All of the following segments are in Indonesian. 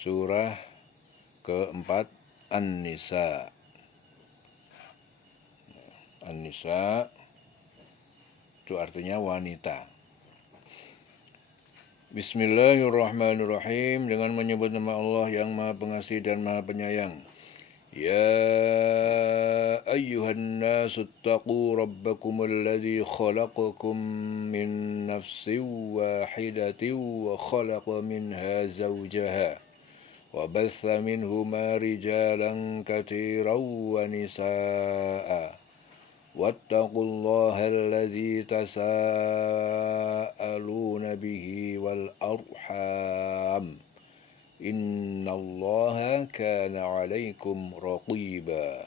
surah keempat An-Nisa. An-Nisa itu artinya wanita. Bismillahirrahmanirrahim, dengan menyebut nama Allah yang Maha Pengasih dan Maha Penyayang. Ya ayyuhan nasu attaqu rabbakum alladzi khalaqakum min nafsin wahidatin wa khalaqa minha zawjaha wa batha minhuma rijalan katsiran wa nisaa'a wattaqullaha alladzi tasaaluna bihi wal arham innallaha kana 'alaikum raqiba.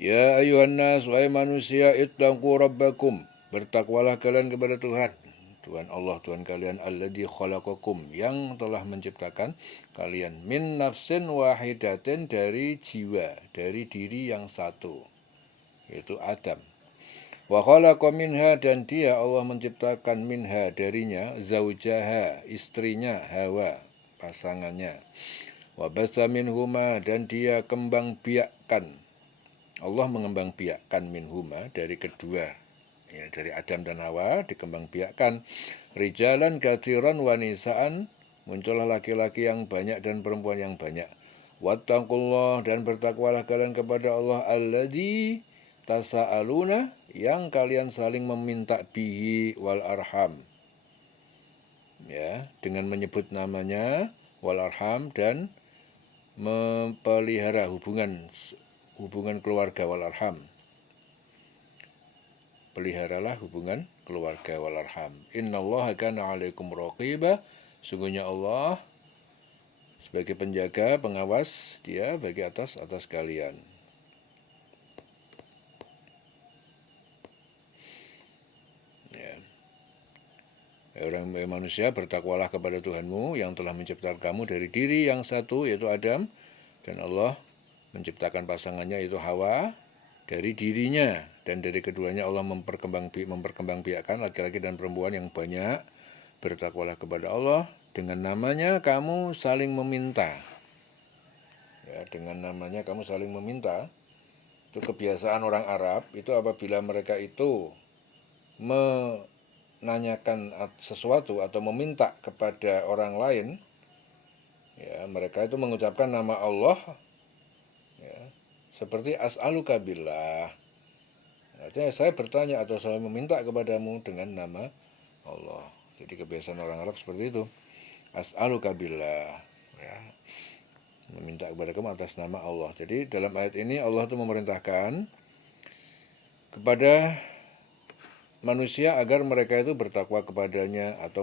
Ya ayuhan nas, wahai manusia, ittaqu rabbakum, bertakwalah kalian kepada Tuhan Allah, Tuhan kalian, alladzi khalaqakum, yang telah menciptakan kalian, min nafsin wahidatin, dari jiwa, dari diri yang satu, yaitu Adam. Wa khalaqa minha, dan dia Allah menciptakan, minha, darinya, zaujaha, istrinya, Hawa, pasangannya. Wa batha minhuma, dan dia kembang biakkan, Allah mengembang biakkan minhuma, dari kedua, ya, dari Adam dan Hawa dikembang biakkan, rijalan katsiran wa nisaan, muncullah laki-laki yang banyak dan perempuan yang banyak. Wattaqullah, dan bertakwalah kalian kepada Allah, alladzi tasaaluna, yang kalian saling meminta, bihi wal arham, ya, dengan menyebut namanya, wal arham, dan memelihara hubungan keluarga, wal arham, peliharalah hubungan keluarga, wal arham. Innallaha kana 'alaikum raqiba, sungguhnya Allah sebagai penjaga, pengawas, dia bagi atas kalian. Ya. Orang manusia, bertakwalah kepada Tuhanmu yang telah menciptakan kamu dari diri yang satu, yaitu Adam, dan Allah menciptakan pasangannya, yaitu Hawa, dari dirinya, dan dari keduanya Allah memperkembang biakkan laki-laki dan perempuan yang banyak. Bertakwalah kepada Allah, dengan namanya kamu saling meminta, ya, dengan namanya kamu saling meminta. Itu kebiasaan orang Arab, itu apabila mereka itu menanyakan sesuatu atau meminta kepada orang lain, ya, mereka itu mengucapkan nama Allah, ya, seperti as'aluka billah, artinya saya bertanya atau saya meminta kepadamu dengan nama Allah. Jadi kebiasaan orang Arab seperti itu, as'aluka billah, ya, meminta kepada kamu atas nama Allah. Jadi dalam ayat ini Allah itu memerintahkan kepada manusia agar mereka itu bertakwa kepadanya atau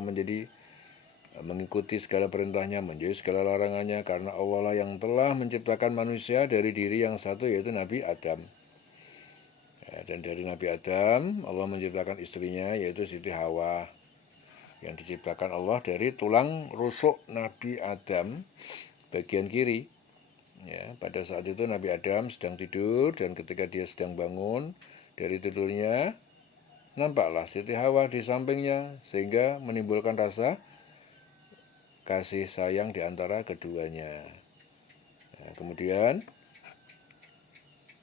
mengikuti segala perintahnya, menjauhi segala larangannya, karena Allah lah yang telah menciptakan manusia dari diri yang satu, yaitu Nabi Adam. Ya, dan dari Nabi Adam Allah menciptakan istrinya, yaitu Siti Hawa, yang diciptakan Allah dari tulang rusuk Nabi Adam bagian kiri. Ya, pada saat itu Nabi Adam sedang tidur, dan ketika dia sedang bangun dari tidurnya, nampaklah Siti Hawa di sampingnya, sehingga menimbulkan rasa kasih sayang di antara keduanya. Nah, kemudian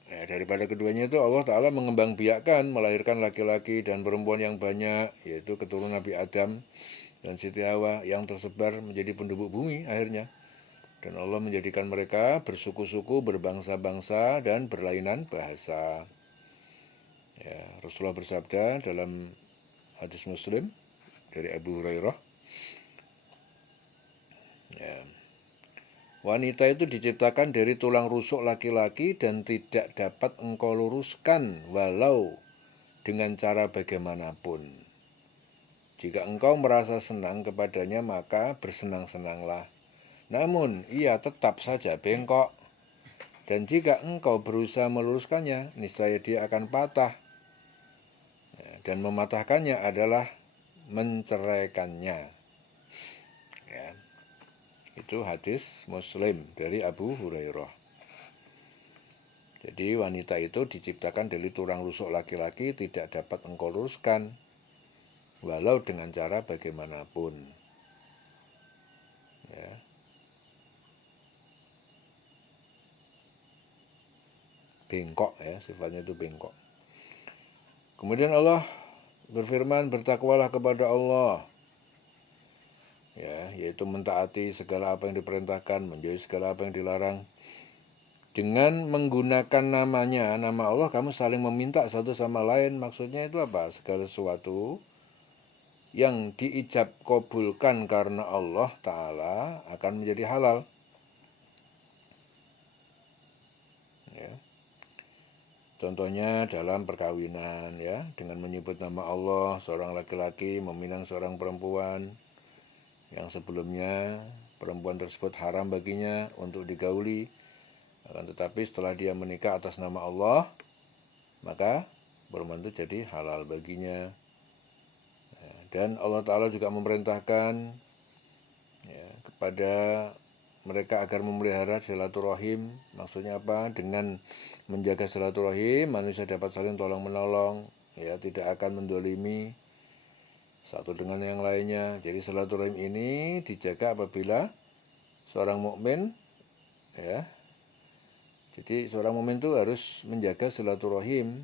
daripada keduanya itu Allah Ta'ala mengembang biakkan, melahirkan laki-laki dan perempuan yang banyak, yaitu keturunan Nabi Adam dan Siti Hawa, yang tersebar menjadi penduduk bumi akhirnya. Dan Allah menjadikan mereka bersuku-suku, berbangsa-bangsa, dan berlainan bahasa. Ya, Rasulullah bersabda dalam hadis Muslim dari Abu Hurairah, ya, wanita itu diciptakan dari tulang rusuk laki-laki dan tidak dapat engkau luruskan walau dengan cara bagaimanapun. Jika engkau merasa senang kepadanya, maka bersenang-senanglah. Namun ia tetap saja bengkok. Dan jika engkau berusaha meluruskannya, niscaya dia akan patah. Dan mematahkannya adalah menceraikannya. Ya. Itu hadis Muslim dari Abu Hurairah. Jadi wanita itu diciptakan dari tulang rusuk laki-laki, tidak dapat engkau luruskan walau dengan cara bagaimanapun. Ya. bengkok ya, sifatnya itu bengkok. Kemudian Allah berfirman, bertakwalah kepada Allah, ya, yaitu mentaati segala apa yang diperintahkan, menjauhi segala apa yang dilarang. Dengan menggunakan namanya, nama Allah, kamu saling meminta satu sama lain. Maksudnya itu apa? Segala sesuatu yang diijab kabulkan karena Allah Ta'ala akan menjadi halal. Ya. Contohnya dalam perkawinan, ya, dengan menyebut nama Allah, seorang laki-laki meminang seorang perempuan yang sebelumnya perempuan tersebut haram baginya untuk digauli. Akan tetapi setelah dia menikah atas nama Allah, maka perempuan itu jadi halal baginya. Dan Allah Ta'ala juga memerintahkan, ya, kepada mereka agar memelihara silaturahim. Maksudnya apa? Dengan menjaga silaturahim, manusia dapat saling tolong-menolong, ya, tidak akan mendolimi satu dengan yang lainnya. Jadi silaturahim ini dijaga apabila seorang mukmin, ya, jadi seorang mukmin itu harus menjaga silaturahim,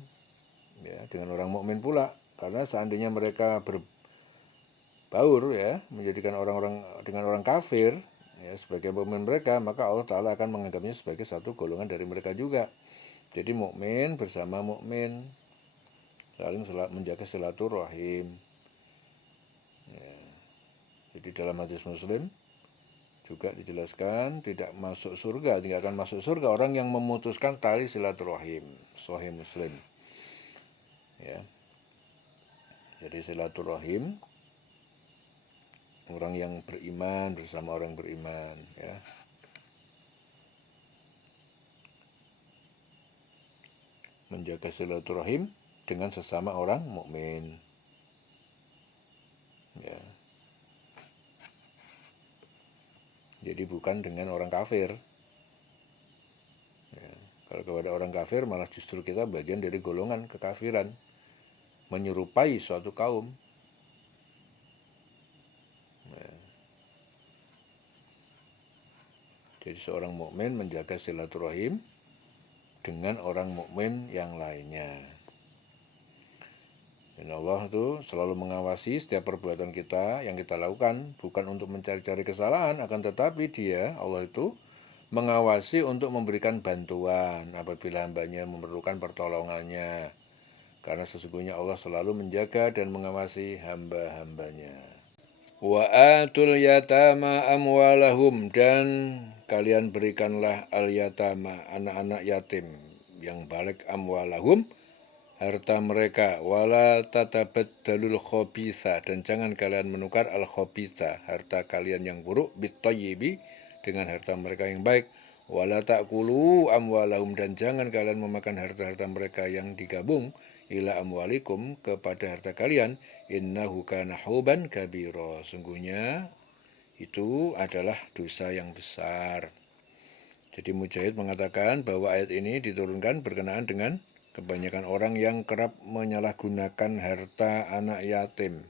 ya, dengan orang mukmin pula, karena seandainya mereka berbaur, ya, menjadikan orang-orang dengan orang kafir, ya, sebagai mukmin mereka, maka Allah Ta'ala akan menganggapnya sebagai satu golongan dari mereka juga. Jadi mukmin bersama mukmin saling menjaga silaturahim. Ya. Jadi dalam hadis Muslim juga dijelaskan tidak masuk surga, tidak akan masuk surga orang yang memutuskan tali silaturahim. Sahih Muslim. Ya. Jadi silaturahim orang yang beriman bersama orang beriman, ya. Menjaga silaturahim dengan sesama orang mukmin. Ya. Jadi bukan dengan orang kafir. Ya. Kalau kepada orang kafir malah justru kita bagian dari golongan kekafiran, menyerupai suatu kaum. Ya. Jadi seorang mukmin menjaga silaturahim dengan orang mukmin yang lainnya. Dan Allah itu selalu mengawasi setiap perbuatan kita yang kita lakukan, bukan untuk mencari-cari kesalahan, akan tetapi Dia, Allah itu mengawasi untuk memberikan bantuan apabila hambanya memerlukan pertolongannya. Karena sesungguhnya Allah selalu menjaga dan mengawasi hamba-hambanya. Wa atul yatama amwalahum, dan kalian berikanlah al yatama, anak-anak yatim, yang balik amwalahum, harta mereka, wala tatabaddalul khabitha, dan jangan kalian menukar al khabitha, harta kalian yang buruk, bittayyibi, dengan harta mereka yang baik, wala ta'kulu amwalahum, dan jangan kalian memakan harta-harta mereka yang digabung, ila amwalikum, kepada harta kalian, innahu kana huban kabira, sungguhnya itu adalah dosa yang besar. Jadi Mujahid mengatakan bahwa ayat ini diturunkan berkenaan dengan kebanyakan orang yang kerap menyalahgunakan harta anak yatim,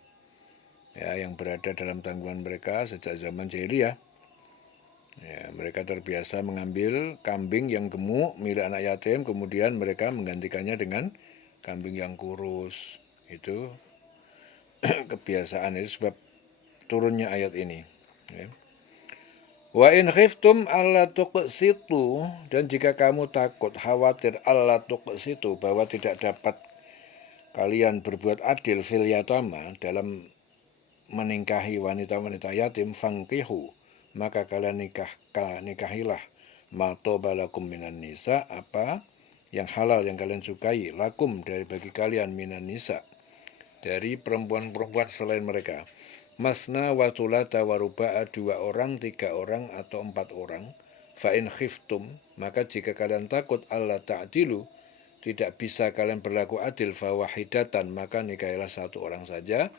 ya, yang berada dalam tanggungan mereka sejak zaman jahiliyah. Ya, mereka terbiasa mengambil kambing yang gemuk milik anak yatim, kemudian mereka menggantikannya dengan kambing yang kurus. Itu kebiasaan, itu sebab turunnya ayat ini. Ya. Wa in khiftum alla tuqsitu, dan jika kamu takut, khawatir, alla tuqsitu, bahwa tidak dapat kalian berbuat adil fil yatama, dalam menikahi wanita-wanita yatim, fangkihu, maka kalian nikahilah ma tobalakum minan nisa, apa yang halal yang kalian sukai, lakum, dari bagi kalian, minan nisa, dari perempuan-perempuan selain mereka. Masna wa thulatha wa ruba'a, 2 orang, 3 orang, atau 4 orang. Fa in khiftum, maka jika kalian takut, alla ta'dilu, tidak bisa kalian berlaku adil, fa wahidatan, maka nikahilah 1 orang saja.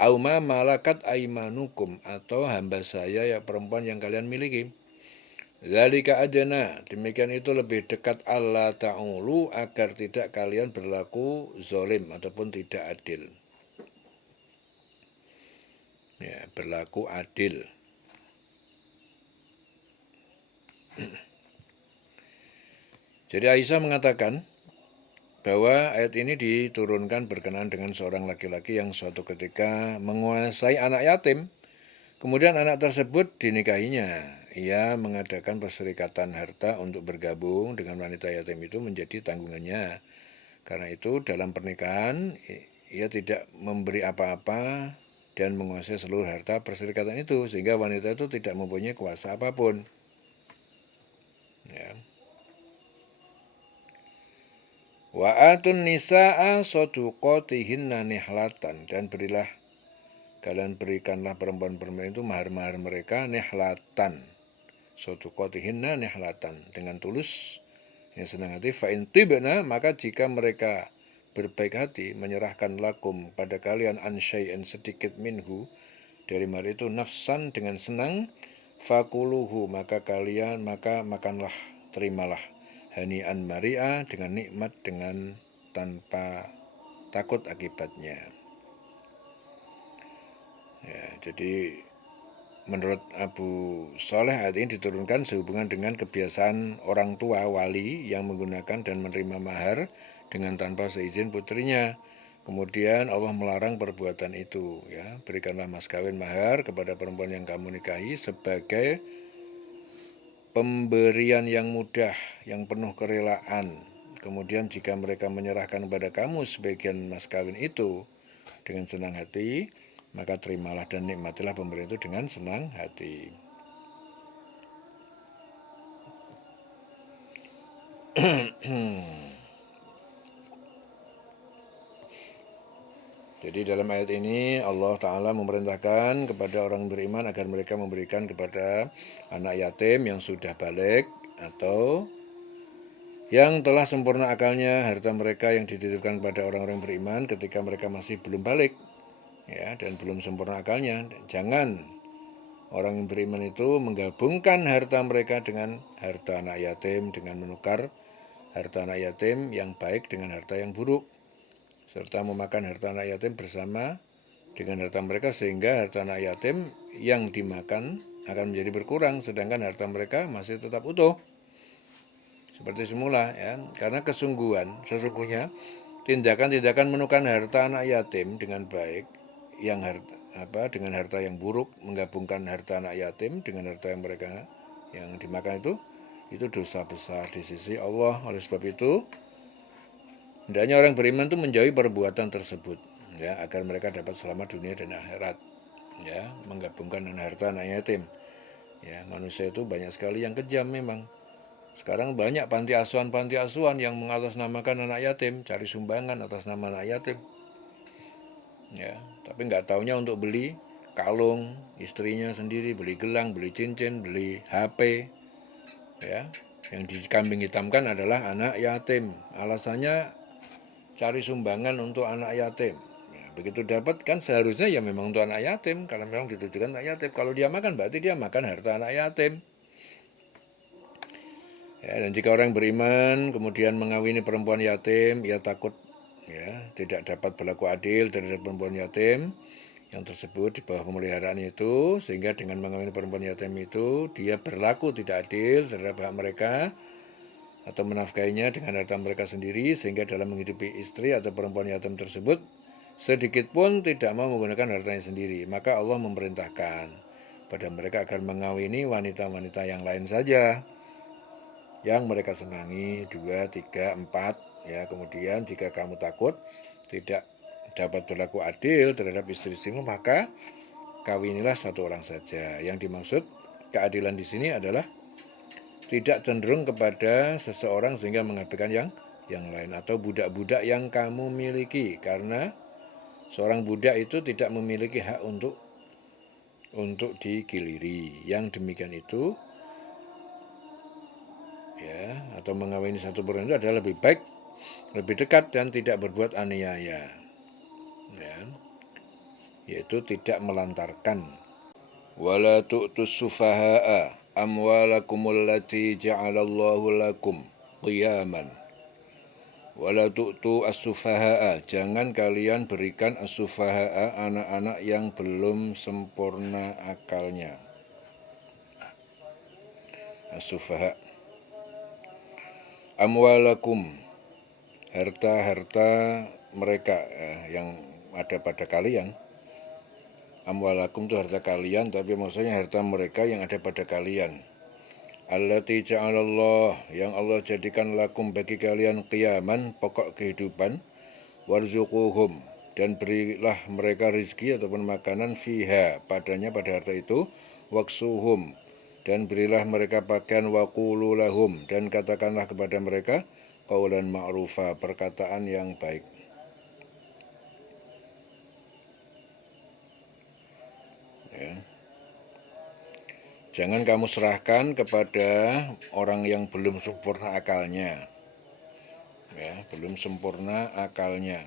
Au ma malakat aimanukum, atau hamba saya ya perempuan yang kalian miliki. Zalika adna, demikian itu lebih dekat, alla ta'ulu, agar tidak kalian berlaku zalim ataupun tidak adil. Ya, berlaku adil. Jadi Aisyah mengatakan bahwa ayat ini diturunkan berkenaan dengan seorang laki-laki yang suatu ketika menguasai anak yatim. Kemudian anak tersebut dinikahinya. Ia mengadakan perserikatan harta untuk bergabung dengan wanita yatim itu menjadi tanggungannya. Karena itu dalam pernikahan ia tidak memberi apa-apa dan menguasai seluruh harta perserikatan itu, sehingga wanita itu tidak mempunyai kuasa apapun. Ya. Wa atun nisaa soduqotihinna nihlatan, dan berikanlah perempuan-perempuan itu mahar-mahar mereka nihlatan. Soduqotihinna nihlatan, dengan tulus yang senang hati. Fa in tibna, maka jika mereka berbaik hati menyerahkan lakum pada kalian an syai'an sedikit minhu dari mahar itu nafsan dengan senang, fakuluhu, maka makanlah, terimalah, hani'an mari'a, dengan nikmat, dengan tanpa takut akibatnya. Ya, jadi menurut Abu Saleh ayat ini diturunkan sehubungan dengan kebiasaan orang tua wali yang menggunakan dan menerima mahar dengan tanpa seizin putrinya. Kemudian Allah melarang perbuatan itu, ya. Berikanlah mas kawin mahar kepada perempuan yang kamu nikahi sebagai pemberian yang mudah, yang penuh kerelaan. Kemudian jika mereka menyerahkan kepada kamu sebagian mas kawin itu dengan senang hati, maka terimalah dan nikmatilah pemberian itu dengan senang hati. Jadi dalam ayat ini Allah Ta'ala memerintahkan kepada orang beriman agar mereka memberikan kepada anak yatim yang sudah balik atau yang telah sempurna akalnya harta mereka yang dititipkan kepada orang-orang beriman ketika mereka masih belum balik, ya, dan belum sempurna akalnya. Jangan orang yang beriman itu menggabungkan harta mereka dengan harta anak yatim, dengan menukar harta anak yatim yang baik dengan harta yang buruk, serta memakan harta anak yatim bersama dengan harta mereka, sehingga harta anak yatim yang dimakan akan menjadi berkurang, sedangkan harta mereka masih tetap utuh seperti semula, ya. Karena sesungguhnya tindakan-tindakan menukar harta anak yatim dengan baik dengan harta yang buruk, menggabungkan harta anak yatim dengan harta yang mereka yang dimakan itu dosa besar di sisi Allah. Oleh sebab itu hendaknya orang beriman itu menjauhi perbuatan tersebut, ya, agar mereka dapat selamat dunia dan akhirat, ya. Menggabungkan dengan harta anak yatim, ya. Manusia itu banyak sekali yang kejam memang. Sekarang banyak panti asuhan yang mengatasnamakan anak yatim, cari sumbangan atas nama anak yatim, ya. Tapi nggak taunya untuk beli kalung istrinya sendiri, beli gelang, beli cincin, beli HP, ya. Yang dikambing hitamkan adalah anak yatim. Alasannya cari sumbangan untuk anak yatim. Ya, begitu dapat kan seharusnya ya memang untuk anak yatim, karena memang ditujukan anak yatim. Kalau dia makan berarti dia makan harta anak yatim. Ya, dan jika orang beriman kemudian mengawini perempuan yatim, ia takut, ya, tidak dapat berlaku adil terhadap perempuan yatim yang tersebut di bawah pemeliharaan itu, sehingga dengan mengawini perempuan yatim itu dia berlaku tidak adil terhadap hak mereka atau menafkainya dengan harta mereka sendiri, sehingga dalam menghidupi istri atau perempuan yatim tersebut sedikit pun tidak mau menggunakan hartanya sendiri, maka Allah memerintahkan pada mereka agar mengawini wanita-wanita yang lain saja yang mereka senangi, 2, 3, 4, ya. Kemudian jika kamu takut tidak dapat berlaku adil terhadap istri-istrimu, maka kawinilah satu orang saja. Yang dimaksud keadilan di sini adalah tidak cenderung kepada seseorang sehingga mengabaikan yang lain, atau budak-budak yang kamu miliki, karena seorang budak itu tidak memiliki hak untuk digiliri. Yang demikian itu, ya, atau mengawini satu perempuan itu adalah lebih baik, lebih dekat dan tidak berbuat aniaya, ya, yaitu tidak melantarkan. Wala tu'tus sufaha'a amwalakumul lati ja'alallahu lakum qiyaman. Wala tu'tu as-sufaha'a, jangan kalian berikan as-sufaha'a, anak-anak yang belum sempurna akalnya. As-sufaha' amwalakum, harta-harta mereka yang ada pada kalian. Amwalakum itu harta kalian, tapi maksudnya harta mereka yang ada pada kalian. Allati ja'alallah, yang Allah jadikan lakum bagi kalian qiyaman, pokok kehidupan. Warzuquhum, dan berilah mereka rizki ataupun makanan fiha, padanya pada harta itu. Waksuhum, dan berilah mereka pakaian. Waqulu lahum, dan katakanlah kepada mereka qaulan ma'rufa, perkataan yang baik. Ya. Jangan kamu serahkan kepada orang yang belum sempurna akalnya. Ya, belum sempurna akalnya.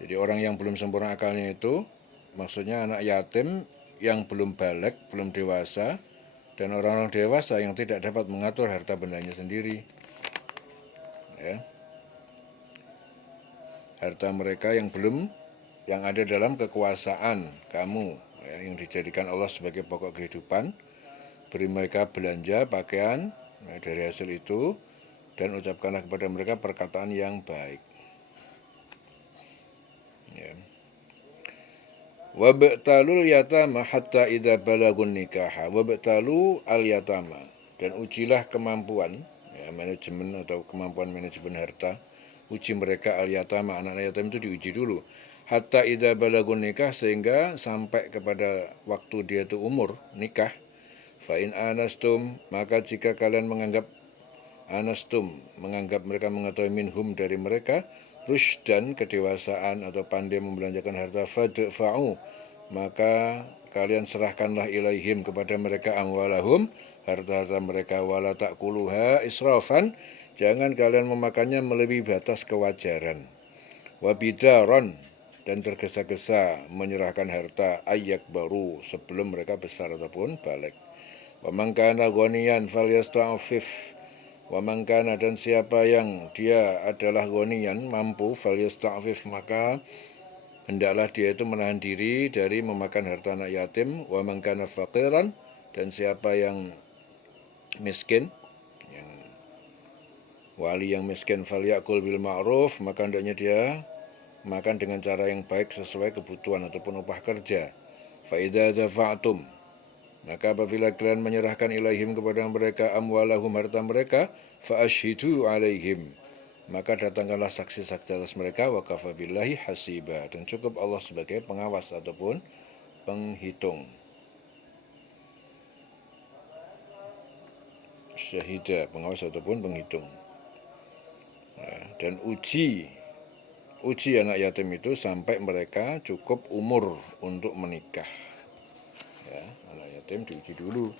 Jadi orang yang belum sempurna akalnya itu maksudnya anak yatim yang belum balik, belum dewasa, dan orang-orang dewasa yang tidak dapat mengatur harta bendanya sendiri. Ya. Harta mereka yang belum, yang ada dalam kekuasaan kamu, ya, yang dijadikan Allah sebagai pokok kehidupan. Beri mereka belanja, pakaian, ya, dari hasil itu, dan ucapkanlah kepada mereka perkataan yang baik. Ya. Wabtalul yatama hatta idza balagun nikaha. Wabtalu al yatama, dan ujilah kemampuan, ya, manajemen atau kemampuan manajemen harta. Uji mereka al yatama, anak-anak yatim itu diuji dulu. Hatta idza balagun nikah, sehingga sampai kepada waktu dia itu umur nikah. Fa in anastum, maka jika kalian menganggap mereka mengetahui minhum dari mereka rusydan, kedewasaan atau pandai membelanjakan harta, fadfa'u, maka kalian serahkanlah ilaihim, kepada mereka, amwalahum, harta-harta mereka. Wala ta'kuluha israfan, jangan kalian memakannya melebihi batas kewajaran. Wabidaron, dan tergesa-gesa menyerahkan harta, ayak baru, sebelum mereka besar ataupun balik. Wa man kana ghaniyan falyasta'fif, wa man kana, dan siapa yang dia adalah ghaniyan, mampu, falyasta'fif, maka hendaklah dia itu menahan diri dari memakan harta anak yatim. Wa man kana faqiran, dan siapa yang miskin, yang wali yang miskin, falyakul bil ma'ruf, maka hendaknya dia makan dengan cara yang baik sesuai kebutuhan ataupun upah kerja. Fa idza dafa'tum, maka apabila kalian menyerahkan ilaihim, kepada mereka, amwalahum, harta mereka, fa asyhidu alaihim, maka datangkanlah saksi-saksi atas mereka. Wa kafa billahi hasiba, dan cukup Allah sebagai pengawas ataupun penghitung. Syahida, pengawas ataupun penghitung. Dan uji anak yatim itu sampai mereka cukup umur untuk menikah. Ya, anak yatim diuji dulu.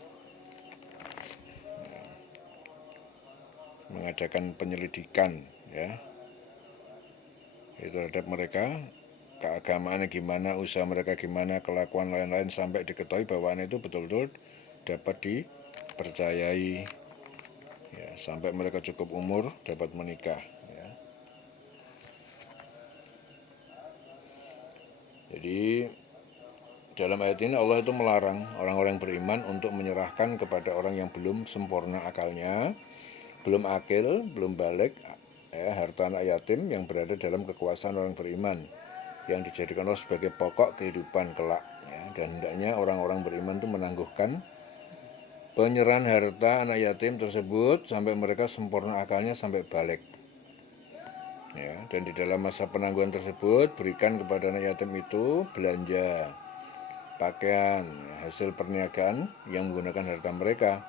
Mengadakan penyelidikan, ya, itu terhadap mereka, keagamaannya gimana, usaha mereka gimana, kelakuan lain-lain, sampai diketahui bahwa itu betul-betul dapat dipercayai, ya, sampai mereka cukup umur dapat menikah. Ya. Jadi dalam ayat ini Allah itu melarang orang-orang beriman untuk menyerahkan kepada orang yang belum sempurna akalnya, belum akil, belum balik, ya, harta anak yatim yang berada dalam kekuasaan orang beriman, yang dijadikan Allah sebagai pokok kehidupan kelak. Ya. Dan hendaknya orang-orang beriman itu menangguhkan penyerahan harta anak yatim tersebut sampai mereka sempurna akalnya, sampai balik. Ya, dan di dalam masa penangguhan tersebut, berikan kepada anak yatim itu belanja, pakaian, hasil perniagaan yang menggunakan harta mereka.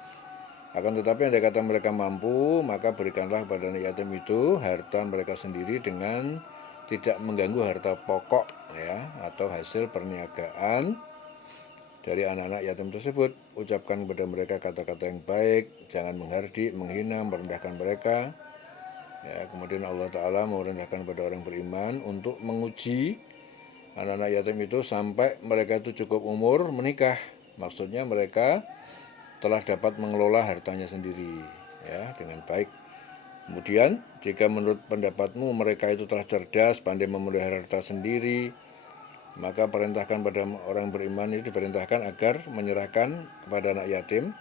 Akan tetapi andai kata mereka mampu, maka berikanlah kepada anak yatim itu harta mereka sendiri dengan tidak mengganggu harta pokok, ya, atau hasil perniagaan dari anak-anak yatim tersebut. Ucapkan kepada mereka kata-kata yang baik, jangan menghardik, menghina, merendahkan mereka. Ya, kemudian Allah Ta'ala memerintahkan kepada orang beriman untuk menguji anak-anak yatim itu sampai mereka itu cukup umur menikah. Maksudnya mereka telah dapat mengelola hartanya sendiri, ya, dengan baik. Kemudian jika menurut pendapatmu mereka itu telah cerdas, pandai memelihara harta sendiri, maka perintahkan pada orang beriman itu diperintahkan agar menyerahkan kepada anak yatim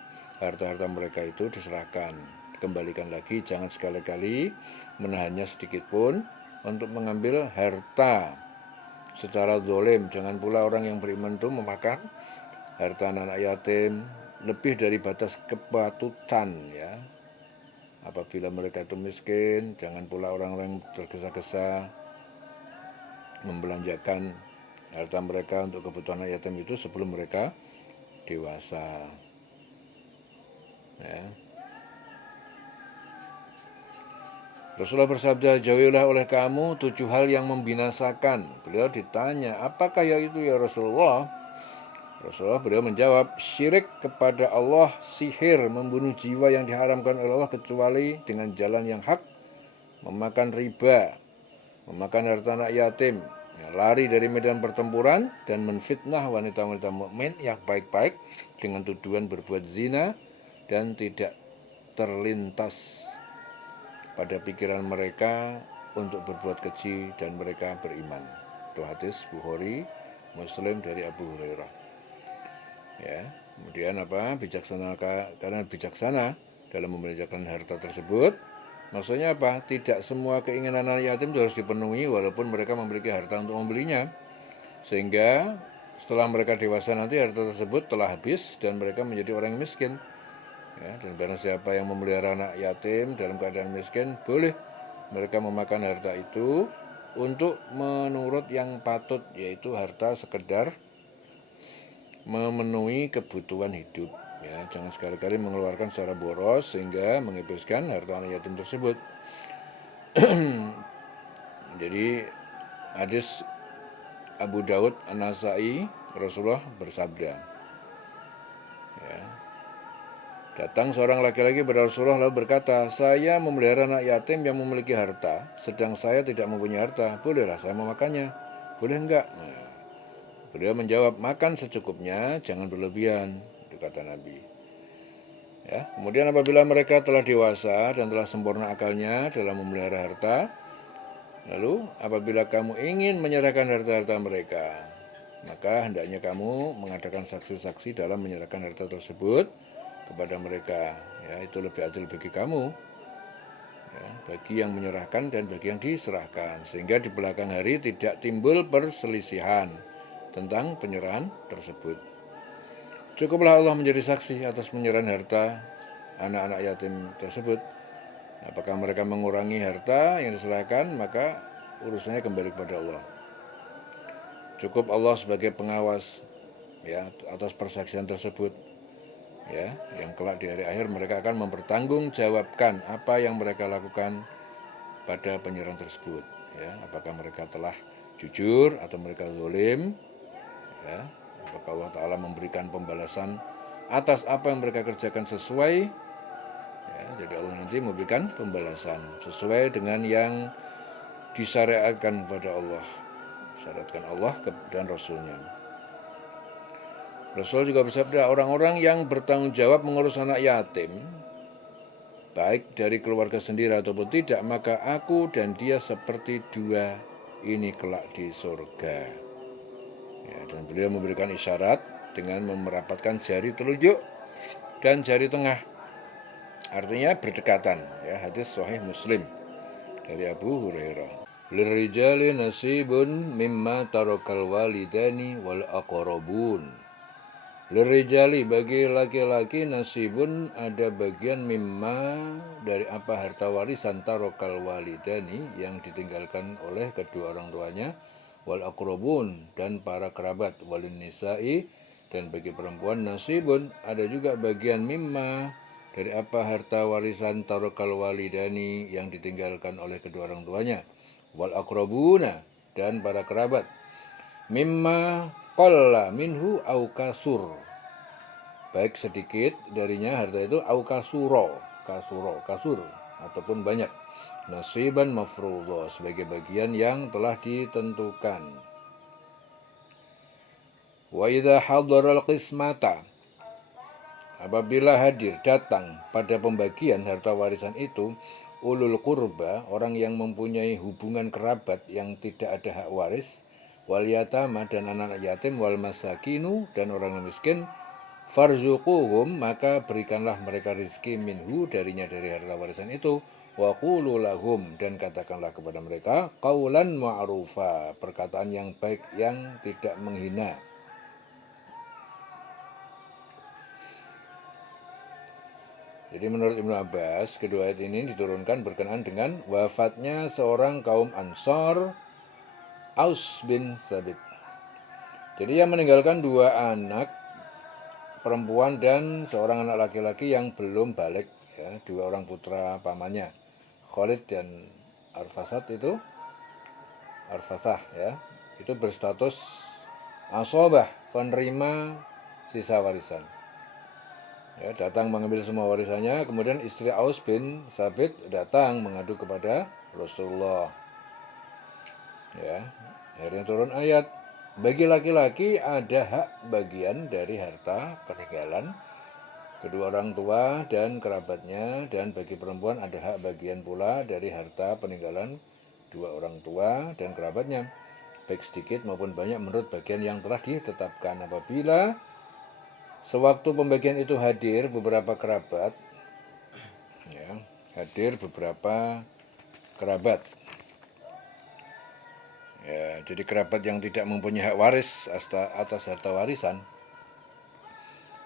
harta-harta mereka itu diserahkan, dikembalikan lagi, jangan sekali-kali menahannya sedikit pun untuk mengambil harta secara zalim. Jangan pula orang yang beriman itu memakan harta anak yatim lebih dari batas kepatutan, ya. Apabila mereka itu miskin, jangan pula orang-orang tergesa-gesa membelanjakan harta mereka untuk kebutuhan anak yatim itu sebelum mereka dewasa, ya. Rasulullah bersabda, jauhilah oleh kamu 7 hal yang membinasakan. Beliau ditanya, apakah ya itu ya Rasulullah? Beliau menjawab, syirik kepada Allah, sihir, membunuh jiwa yang diharamkan oleh Allah kecuali dengan jalan yang hak, memakan riba, memakan harta anak yatim, lari dari medan pertempuran, dan menfitnah wanita-wanita mukmin yang baik-baik dengan tujuan berbuat zina dan tidak terlintas pada pikiran mereka untuk berbuat keji dan mereka beriman. Itu hadis Bukhari, Muslim dari Abu Hurairah. Ya, kemudian bijaksana, karena bijaksana dalam membelanjakan harta tersebut. Maksudnya apa? Tidak semua keinginan anak yatim harus dipenuhi walaupun mereka memiliki harta untuk membelinya. Sehingga setelah mereka dewasa nanti harta tersebut telah habis dan mereka menjadi orang yang miskin. Ya, dan barang siapa yang memelihara anak yatim dalam keadaan miskin, boleh mereka memakan harta itu untuk menurut yang patut, yaitu harta sekedar memenuhi kebutuhan hidup, ya. Jangan sekali-kali mengeluarkan secara boros sehingga menghabiskan harta anak yatim tersebut. Jadi hadis Abu Daud An-Nasai, Rasulullah bersabda, ya, datang seorang laki-laki kepada Rasulullah lalu berkata, saya memelihara anak yatim yang memiliki harta, sedang saya tidak mempunyai harta, bolehlah saya memakannya? Boleh enggak? Nah, beliau menjawab, makan secukupnya, jangan berlebihan, itu kata Nabi. Ya, kemudian apabila mereka telah dewasa dan telah sempurna akalnya dalam memelihara harta, lalu apabila kamu ingin menyerahkan harta-harta mereka, maka hendaknya kamu mengadakan saksi-saksi dalam menyerahkan harta tersebut kepada mereka. Ya, itu lebih adil bagi kamu, ya, bagi yang menyerahkan dan bagi yang diserahkan, sehingga di belakang hari tidak timbul perselisihan tentang penyerahan tersebut. Cukuplah Allah menjadi saksi atas penyerahan harta anak-anak yatim tersebut. Apakah mereka mengurangi harta yang diserahkan, maka urusannya kembali kepada Allah. Cukup Allah sebagai pengawas, ya, atas persaksian tersebut, ya, yang kelak di hari akhir mereka akan mempertanggungjawabkan apa yang mereka lakukan pada penyerahan tersebut, ya. Apakah mereka telah jujur atau mereka zalim, ya. Apakah Allah Ta'ala memberikan pembalasan atas apa yang mereka kerjakan sesuai, ya. Jadi Allah nanti memberikan pembalasan sesuai dengan yang disyariatkan kepada Allah, syariatkan Allah dan Rasulnya. Rasul juga bersabda, orang-orang yang bertanggung jawab mengurus anak yatim, baik dari keluarga sendiri ataupun tidak, maka aku dan dia seperti dua ini kelak di surga. Ya, dan beliau memberikan isyarat dengan merapatkan jari telunjuk dan jari tengah, artinya berdekatan, ya. Hadis Sahih Muslim dari Abu Hurairah. Lirijali nasibun mimma tarakal walidani wal aqrabun. Lirijali, bagi laki-laki, nasibun ada bagian, mimma dari apa harta warisan, tarakal walidani yang ditinggalkan oleh kedua orang tuanya, wal aqrabun dan para kerabat, walin nisa'i dan bagi perempuan, nasibun ada juga bagian, mimma dari apa harta warisan, tarakal walidani yang ditinggalkan oleh kedua orang tuanya, wal aqrabuna dan para kerabat, mimma qalla minhu au kasur, baik sedikit darinya harta itu, au kasur ataupun banyak, nasiban mafruḍha sebagai bagian yang telah ditentukan. Wa idza hadaral qismata, apabila hadir datang pada pembagian harta warisan itu, ulul qurba, orang yang mempunyai hubungan kerabat yang tidak ada hak waris, wal yatama dan anak yatim, wal masakinu dan orang miskin, farzuquhum maka berikanlah mereka rezeki minhu darinya dari harta warisan itu, wa qulu lahum dan katakanlah kepada mereka qaulan ma'rufa, perkataan yang baik yang tidak menghina. Jadi menurut Ibnu Abbas, kedua ayat ini diturunkan berkenaan dengan wafatnya seorang kaum Ansor, Aus bin Thabit. Jadi yang meninggalkan dua anak perempuan dan seorang anak laki-laki yang belum balik, ya, dua orang putra pamannya, Khalid dan Arfasah ya, itu berstatus asobah, penerima sisa warisan. Ya, datang mengambil semua warisannya, kemudian istri Aus bin Thabit datang mengadu kepada Rasulullah. Ya, akhirnya turun ayat, bagi laki-laki ada hak bagian dari harta peninggalan kedua orang tua dan kerabatnya, dan bagi perempuan ada hak bagian pula dari harta peninggalan dua orang tua dan kerabatnya, baik sedikit maupun banyak menurut bagian yang telah ditetapkan. Apabila sewaktu pembagian itu hadir beberapa kerabat, ya, ya, jadi kerabat yang tidak mempunyai hak waris atas harta warisan,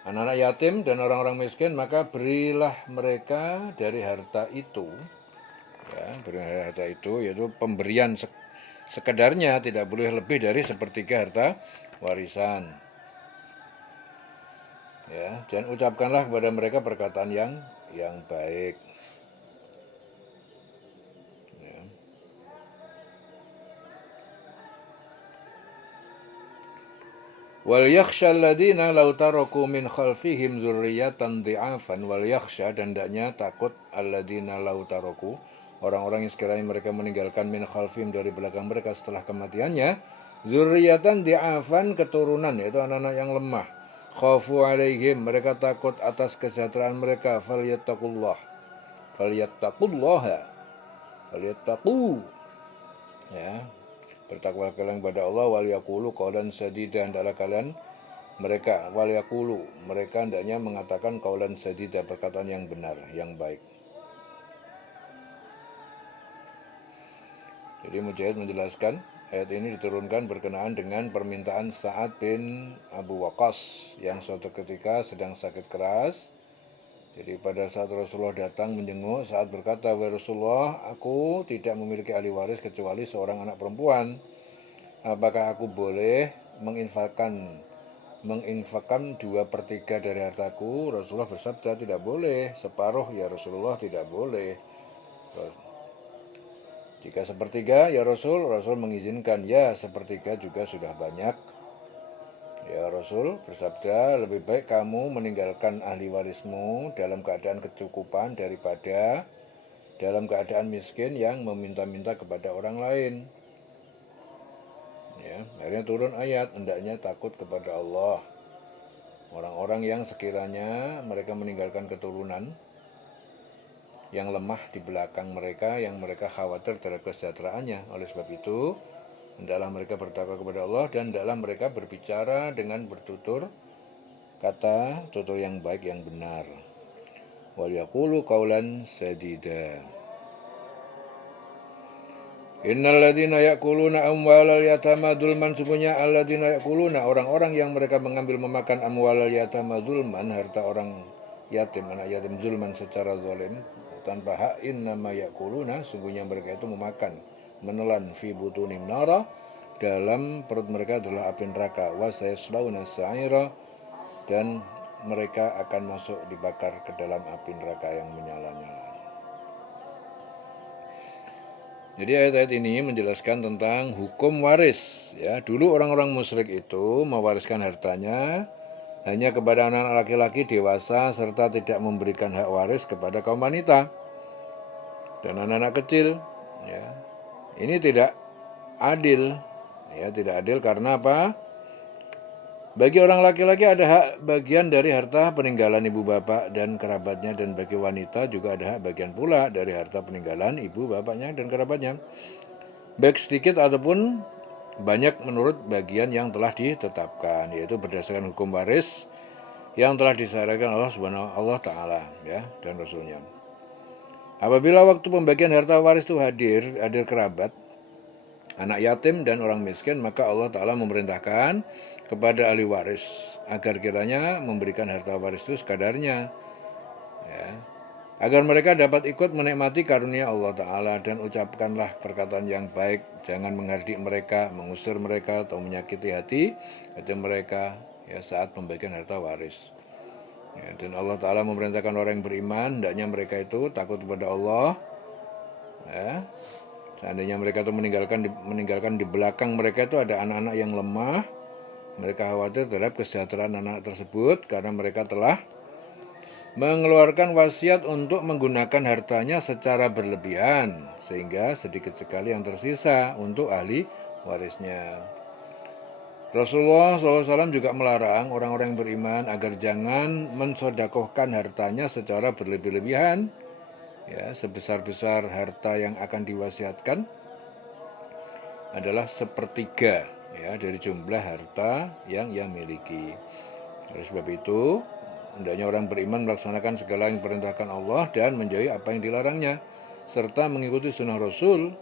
anak-anak yatim dan orang-orang miskin, maka berilah mereka dari harta itu, ya, berilah harta itu, yaitu pemberian sekedarnya, tidak boleh lebih dari sepertiga harta warisan. Ya, dan ucapkanlah kepada mereka perkataan yang baik. Ya. Wal yakhsha alladziina law taraku min khalfihim dzurriyyatan dhi'afan, wal yakhsha dan hendaknya takut alladziina law taraku, orang-orang yang sekiranya mereka meninggalkan min khalfihim dari belakang mereka setelah kematiannya, dzurriyyatan dhi'afan keturunan, yaitu anak-anak yang lemah, khafu alaihim mereka takut atas kesejahteraan mereka, falyattaqu, ya, bertakwa kalian kepada Allah, wal yaqulu qaulan sadida, hendaklah kalian mereka hendaknya mengatakan qaulan sadida, perkataan yang benar, yang baik. Jadi Mujahid menjelaskan ayat ini diturunkan berkenaan dengan permintaan Sa'ad bin Abu Waqqas yang suatu ketika sedang sakit keras. Jadi pada saat Rasulullah datang menjenguk, Sa'ad berkata, wahai Rasulullah, aku tidak memiliki ahli waris kecuali seorang anak perempuan. Apakah aku boleh menginfakkan 2/3 dari hartaku? Rasulullah bersabda, tidak boleh. Separuh ya Rasulullah, tidak boleh. Jika sepertiga ya Rasul mengizinkan, ya sepertiga juga sudah banyak. Ya Rasul bersabda, lebih baik kamu meninggalkan ahli warismu dalam keadaan kecukupan daripada dalam keadaan miskin yang meminta-minta kepada orang lain. Ya, akhirnya turun ayat, hendaknya takut kepada Allah. Orang-orang yang sekiranya mereka meninggalkan keturunan yang lemah di belakang mereka, yang mereka khawatir terhadap kesejahteraannya. Oleh sebab itu, hendaklah mereka bertakwa kepada Allah dan hendaklah mereka berbicara dengan bertutur yang baik, yang benar. Wal yaqulu qaulan sadida. Innal ladzina ya'kuluna amwalal yatama dzulman, sungguhnya alladzina ya'kuluna, orang-orang yang mereka mengambil memakan amwalal yatama dzulman, harta orang yatim, anak yatim, zulman secara zalim, tanpa hak, innama ya'kuluna, sungguhnya mereka itu memakan, menelan, fi butunim nara, dalam perut mereka adalah api neraka, wa sayaslawna sa'ira, dan mereka akan masuk dibakar ke dalam api neraka yang menyala-nyala. Jadi ayat-ayat ini menjelaskan tentang hukum waris. Ya, dulu orang-orang musyrik itu mewariskan hartanya hanya kepada anak-anak laki-laki dewasa serta tidak memberikan hak waris kepada kaum wanita dan anak-anak kecil. Ya, ini tidak adil. Ya, tidak adil karena apa? Bagi orang laki-laki ada hak bagian dari harta peninggalan ibu bapak dan kerabatnya, dan bagi wanita juga ada hak bagian pula dari harta peninggalan ibu bapaknya dan kerabatnya, baik sedikit ataupun banyak menurut bagian yang telah ditetapkan, yaitu berdasarkan hukum waris yang telah disyaratkan Allah Subhanahu Allah Ta'ala ya, dan Rasulnya. Apabila waktu pembagian harta waris itu hadir kerabat, anak yatim dan orang miskin, maka Allah Ta'ala memerintahkan kepada ahli waris agar kiranya memberikan harta waris itu sekadarnya ya, agar mereka dapat ikut menikmati karunia Allah Ta'ala, dan ucapkanlah perkataan yang baik, jangan menghardik mereka, mengusir mereka, atau menyakiti hati mereka ya, saat pembagian harta waris ya. Dan Allah Ta'ala memerintahkan orang yang beriman, hendaknya mereka itu takut kepada Allah ya. Seandainya mereka itu meninggalkan di belakang mereka itu ada anak-anak yang lemah, mereka khawatir terhadap kesejahteraan anak tersebut karena mereka telah mengeluarkan wasiat untuk menggunakan hartanya secara berlebihan, sehingga sedikit sekali yang tersisa untuk ahli warisnya. Rasulullah SAW juga melarang orang-orang yang beriman agar jangan mensodakohkan hartanya secara berlebih-lebihan, ya, sebesar-besar harta yang akan diwasiatkan adalah sepertiga ya dari jumlah harta yang ia miliki. Oleh sebab itu, hendaknya orang beriman melaksanakan segala yang diperintahkan Allah dan menjauhi apa yang dilarangnya, serta mengikuti sunnah Rasul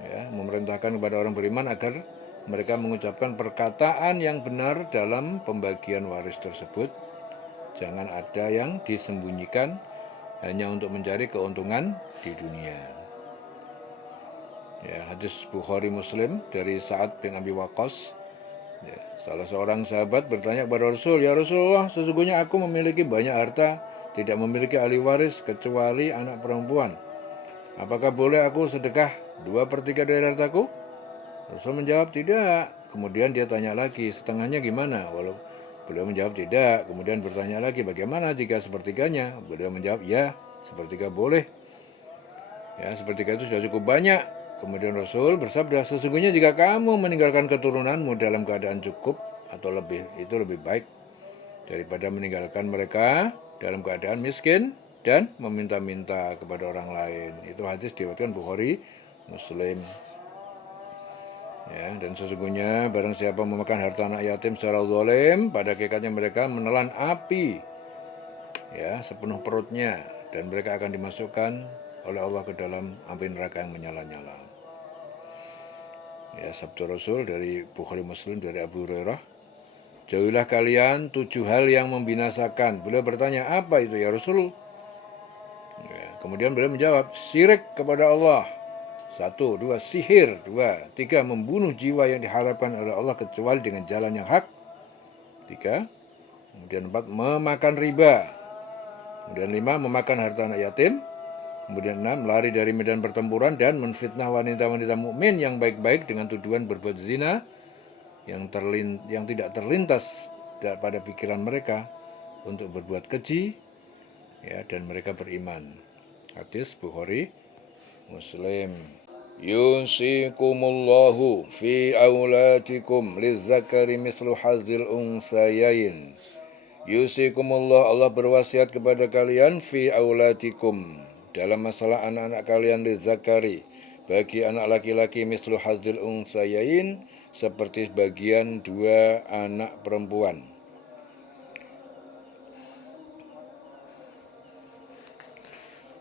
ya, memerintahkan kepada orang beriman agar mereka mengucapkan perkataan yang benar dalam pembagian waris tersebut. Jangan ada yang disembunyikan hanya untuk mencari keuntungan di dunia. Ya, hadis Bukhari Muslim dari Sa'ad bin Abi Waqqas. Ya, salah seorang sahabat bertanya kepada Rasul, "Ya Rasulullah, sesungguhnya aku memiliki banyak harta, tidak memiliki ahli waris kecuali anak perempuan. Apakah boleh aku sedekah 2/3 dari hartaku?" Rasul menjawab, "Tidak." Kemudian dia tanya lagi, "Setengahnya gimana?" Beliau menjawab, "Tidak." Kemudian bertanya lagi, "Bagaimana jika sepertiganya?" Beliau menjawab, "Ya, sepertiga boleh." Ya, sepertiga itu sudah cukup banyak. Kemudian Rasul bersabda, "Sesungguhnya jika kamu meninggalkan keturunanmu dalam keadaan cukup atau lebih, itu lebih baik daripada meninggalkan mereka dalam keadaan miskin dan meminta-minta kepada orang lain." Itu hadis diriwayatkan Bukhari Muslim. Ya, dan sesungguhnya barang siapa memakan harta anak yatim secara zalim, pada hakikatnya mereka menelan api ya sepenuh perutnya, dan mereka akan dimasukkan oleh Allah ke dalam api neraka yang menyala-nyala. Ya, sabda Rasul dari Bukhari Muslim dari Abu Hurairah, "Jauhilah kalian 7 hal yang membinasakan." Beliau bertanya, "Apa itu ya Rasul?" Ya, kemudian beliau menjawab, "Syirik kepada Allah, 1, 2 sihir, 2, 3 membunuh jiwa yang diharapkan oleh Allah kecuali dengan jalan yang hak, 3, kemudian 4 memakan riba, kemudian 5 memakan harta anak yatim, kemudian 6 lari dari medan pertempuran dan menfitnah wanita-wanita mukmin yang baik-baik dengan tujuan berbuat zina yang tidak terlintas pada pikiran mereka untuk berbuat keji ya, dan mereka beriman." Hadis Bukhari Muslim. Yusikumullahu fi auladikum lizzakari mislu hadzil unsayain. Yusikumullah, Allah berwasiat kepada kalian fi auladikum, dalam masalah anak-anak kalian, lizzakari, bagi anak laki-laki, mislu hadzil unsayain, seperti bagian 2 anak perempuan.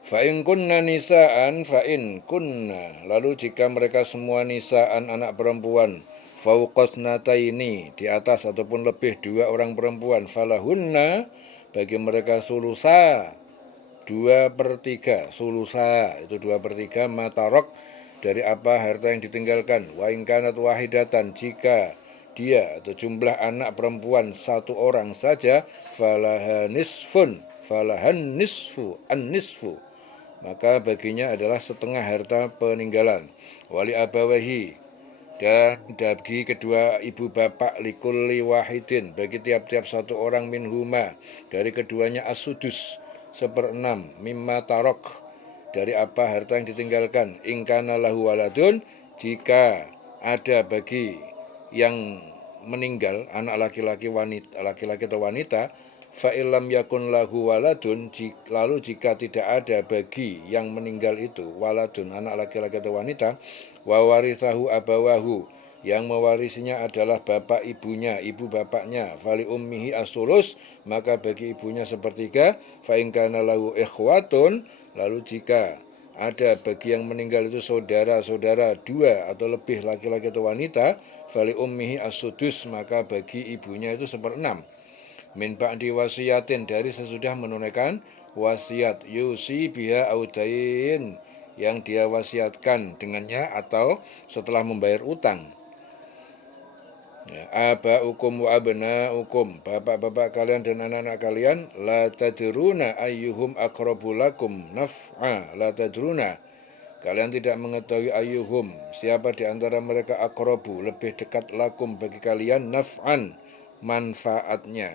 Fa'in kunna nisa'an, fa'in kunna, lalu jika mereka semua nisa'an anak perempuan, fauqasnataini, di atas ataupun lebih 2 orang perempuan, falahunna, bagi mereka sulusa, 2/3, sulusa itu 2/3 matarok, dari apa harta yang ditinggalkan. Wa in kanat wahidatan, jika dia atau jumlah anak perempuan 1 orang saja, falahan nisfu, an-nisfu, maka baginya adalah setengah harta peninggalan. Wali abawahi, dan bagi kedua ibu bapak, likulli wahidin, bagi tiap-tiap 1 orang, minhuma, dari keduanya, as-sudus, 1/6, mimma tarok, dari apa harta yang ditinggalkan. Ingkana lahu waladun, jika ada bagi yang meninggal anak laki-laki atau wanita, fa'ilam yakun lahu waladun, lalu jika tidak ada bagi yang meninggal itu waladun, anak laki-laki atau wanita, wa warithahu abawahu, yang mewarisinya adalah bapak ibunya, ibu bapaknya, fali ummihi as-sulus, maka bagi ibunya sepertiga, fa in kana lahu ikhwatun, lalu jika ada bagi yang meninggal itu saudara-saudara dua atau lebih laki-laki atau wanita, fali ummihi as-sudus, maka bagi ibunya itu seperenam. Min ba'di wasiyatin, dari sesudah menunaikan wasiat, yusi biha audain, yang dia wasiatkan dengannya atau setelah membayar utang. Ya, aba'ukum wa abna'ukum, bapak-bapak kalian dan anak-anak kalian, la tadruna ayyuhum aqrabu lakum naf'a, la tadruna, kalian tidak mengetahui ayyuhum, siapa di antara mereka aqrabu, lebih dekat lakum bagi kalian, naf'an, manfaatnya.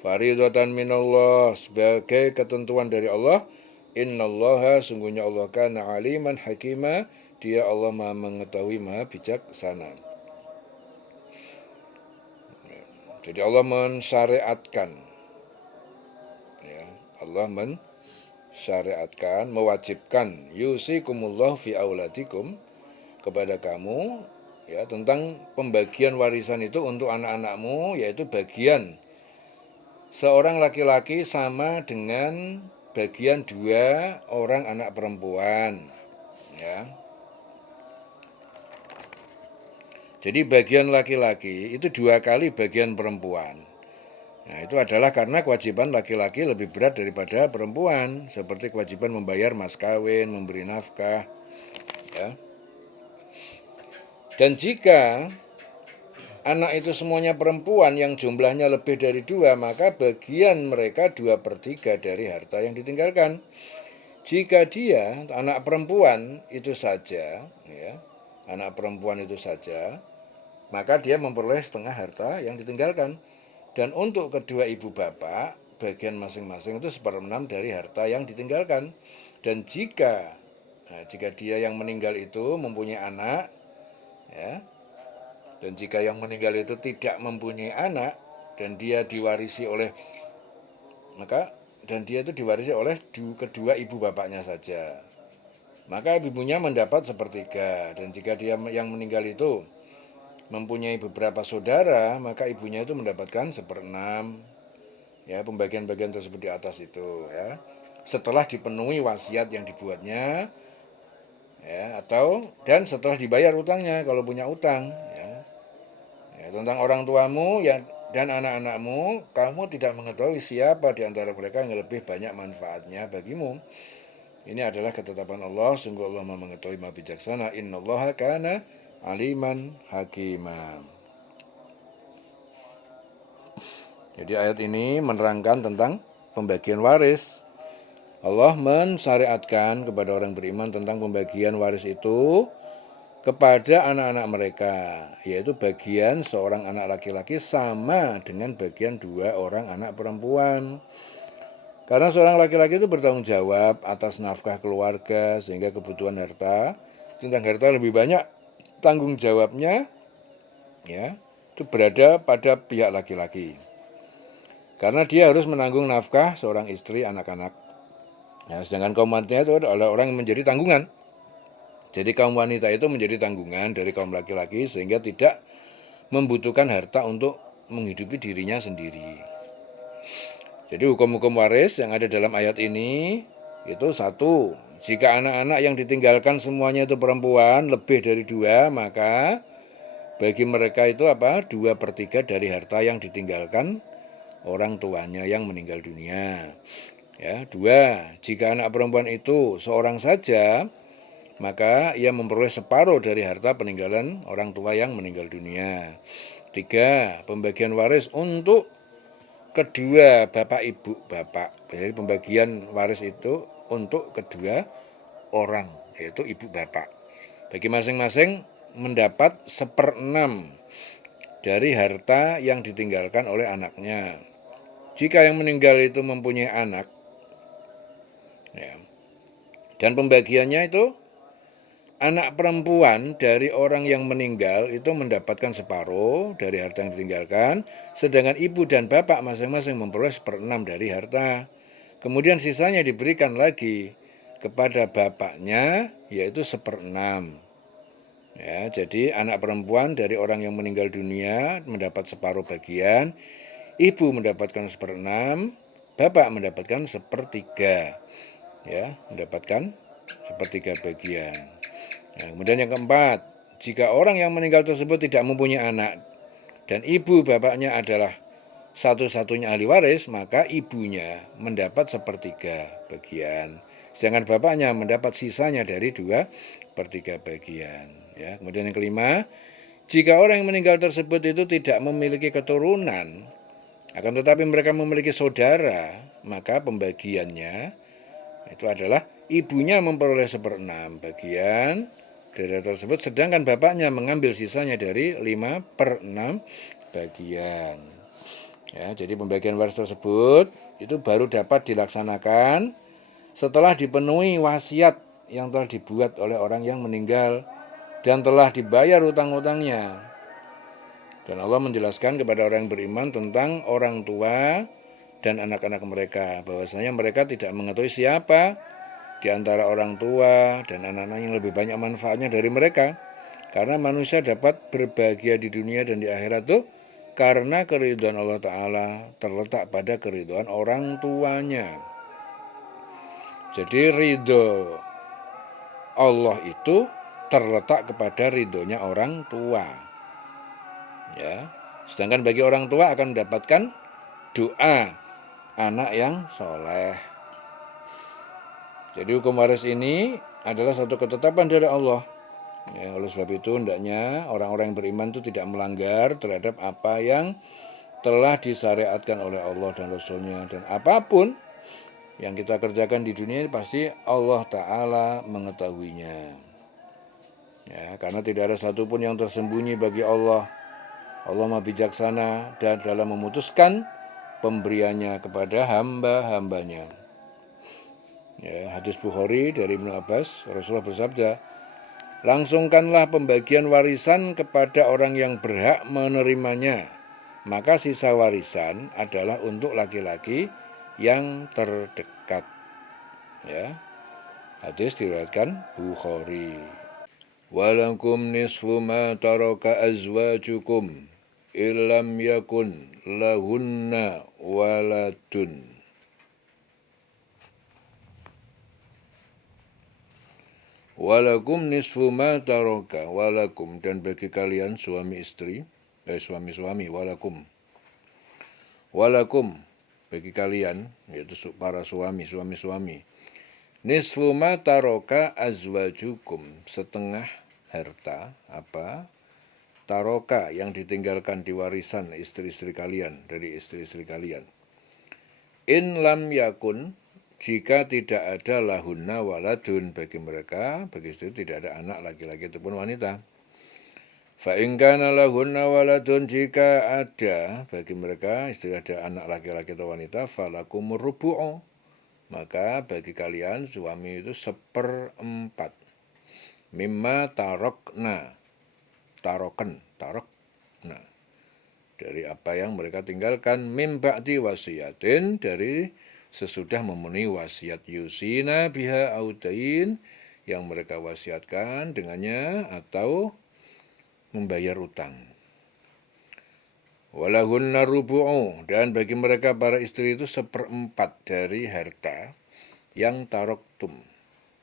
Faridatan minallah, sebagai ketentuan dari Allah. Innallaha, sungguhnya Allah kana aliman hakima, dia Allah maha mengetahui, maha bijaksana. Jadi Allah mensyariatkan, ya, Allah mensyariatkan, mewajibkan, yusikumullah fi auladikum, kepada kamu, ya, tentang pembagian warisan itu untuk anak-anakmu, yaitu bagian seorang laki-laki sama dengan bagian dua orang anak perempuan, ya. Jadi bagian laki-laki itu dua kali bagian perempuan. Nah, itu adalah karena kewajiban laki-laki lebih berat daripada perempuan, seperti kewajiban membayar mas kawin, memberi nafkah, ya. Dan jika anak itu semuanya perempuan yang jumlahnya lebih dari dua, maka bagian mereka 2/3 dari harta yang ditinggalkan. Jika dia anak perempuan itu saja, ya, anak perempuan itu saja, maka dia memperoleh setengah harta yang ditinggalkan. Dan untuk kedua ibu bapak, bagian masing-masing itu 1/6 dari harta yang ditinggalkan. Dan jika dia yang meninggal itu mempunyai anak, ya, dan jika yang meninggal itu tidak mempunyai anak dan dia diwarisi oleh, maka dan dia itu diwarisi oleh kedua ibu bapaknya saja, maka ibunya mendapat 1/3. Dan jika dia yang meninggal itu mempunyai beberapa saudara, maka ibunya itu mendapatkan 1/6. Ya, pembagian-bagian tersebut di atas itu, ya. Setelah dipenuhi wasiat yang dibuatnya, ya, dan setelah dibayar utangnya kalau punya utang, ya. Ya, tentang orang tuamu ya dan anak-anakmu, kamu tidak mengetahui siapa di antara mereka yang lebih banyak manfaatnya bagimu. Ini adalah ketetapan Allah, sungguh Allah Maha mengetahui, Maha bijaksana. Innallaha kana aliman hakimah. Jadi ayat ini menerangkan tentang pembagian waris. Allah mensyariatkan kepada orang beriman tentang pembagian waris itu kepada anak-anak mereka, yaitu bagian seorang anak laki-laki sama dengan bagian dua orang anak perempuan. Karena seorang laki-laki itu bertanggung jawab atas nafkah keluarga, sehingga kebutuhan harta, tentang harta lebih banyak tanggung jawabnya, ya, itu berada pada pihak laki-laki. Karena dia harus menanggung nafkah seorang istri, anak-anak. Ya, sedangkan kaum wanita itu adalah orang yang menjadi tanggungan. Jadi kaum wanita itu menjadi tanggungan dari kaum laki-laki, sehingga tidak membutuhkan harta untuk menghidupi dirinya sendiri. Jadi hukum-hukum waris yang ada dalam ayat ini itu satu, jika anak-anak yang ditinggalkan semuanya itu perempuan lebih dari dua, maka bagi mereka itu 2/3 dari harta yang ditinggalkan orang tuanya yang meninggal dunia. Ya, 2, jika anak perempuan itu seorang saja, maka ia memperoleh separuh dari harta peninggalan orang tua yang meninggal dunia. 3, pembagian waris untuk kedua bapak ibu bapak. Jadi pembagian waris itu untuk kedua orang, yaitu ibu bapak. Bagi masing-masing mendapat 1/6 dari harta yang ditinggalkan oleh anaknya. Jika yang meninggal itu mempunyai anak, ya, dan pembagiannya itu anak perempuan dari orang yang meninggal itu mendapatkan separuh dari harta yang ditinggalkan, sedangkan ibu dan bapak masing-masing memperoleh 1/6 dari harta. Kemudian sisanya diberikan lagi kepada bapaknya, yaitu 1/6. Ya, jadi anak perempuan dari orang yang meninggal dunia mendapat separuh bagian, ibu mendapatkan 1/6, bapak mendapatkan 1/3. Ya, mendapatkan 1/3 bagian. Nah, kemudian yang keempat, jika orang yang meninggal tersebut tidak mempunyai anak dan ibu bapaknya adalah satu-satunya ahli waris, maka ibunya mendapat 1/3 bagian, sedangkan bapaknya mendapat sisanya dari 2/3 bagian. Ya, kemudian yang kelima, jika orang yang meninggal tersebut itu tidak memiliki keturunan, akan tetapi mereka memiliki saudara, maka pembagiannya itu adalah ibunya memperoleh 1/6 bagian dari tersebut, sedangkan bapaknya mengambil sisanya dari 5/6 bagian. Ya, jadi pembagian waris tersebut itu baru dapat dilaksanakan setelah dipenuhi wasiat yang telah dibuat oleh orang yang meninggal dan telah dibayar utang-utangnya. Dan Allah menjelaskan kepada orang yang beriman tentang orang tua dan anak-anak mereka, bahwasanya mereka tidak mengetahui siapa di antara orang tua dan anak-anak yang lebih banyak manfaatnya dari mereka. Karena manusia dapat berbahagia di dunia dan di akhirat tuh karena keridhaan Allah Ta'ala terletak pada keridhaan orang tuanya. Jadi ridho Allah itu terletak kepada ridhonya orang tua. Ya. Sedangkan bagi orang tua akan mendapatkan doa anak yang soleh. Jadi hukum waris ini adalah satu ketetapan dari Allah. Ya, oleh sebab itu hendaknya orang-orang yang beriman itu tidak melanggar terhadap apa yang telah disyariatkan oleh Allah dan Rasul-Nya. Dan apapun yang kita kerjakan di dunia ini pasti Allah Ta'ala mengetahuinya. Ya, karena tidak ada satupun yang tersembunyi bagi Allah. Allah Maha Bijaksana dan dalam memutuskan pemberiannya kepada hamba-hambanya. Ya, hadis Bukhari dari Ibnu Abbas, Rasulullah bersabda, langsungkanlah pembagian warisan kepada orang yang berhak menerimanya. Maka sisa warisan adalah untuk laki-laki yang terdekat. Ya. Hadis diriwayatkan Bukhari. Walakum nisfu ma taraka azwajukum illam yakun lahunna waladun. Walakum nisfu ma taraka, walakum, dan bagi kalian suami istri, suami-suami, walakum. Walakum, bagi kalian, yaitu para suami-suami. Nisfu ma taraka azwajukum, setengah harta, apa? Taroka yang ditinggalkan di warisan istri-istri kalian, dari istri-istri kalian. In lam yakun, jika tidak ada lahunna waladun bagi mereka, bagi istri tidak ada anak laki-laki ataupun wanita. Fa in kana lahunna waladun, jika ada bagi mereka istri ada anak laki-laki atau wanita, falakum rubu'u, maka bagi kalian suami itu 1/4. Mimma tarokna, tarokna, dari apa yang mereka tinggalkan, mim ba'di wasiyatin, dari sesudah memenuhi wasiat, yusina biha audain, yang mereka wasiatkan dengannya atau membayar utang. Walahunna rubu'u, dan bagi mereka para istri itu 1/4 dari harta yang taroktum,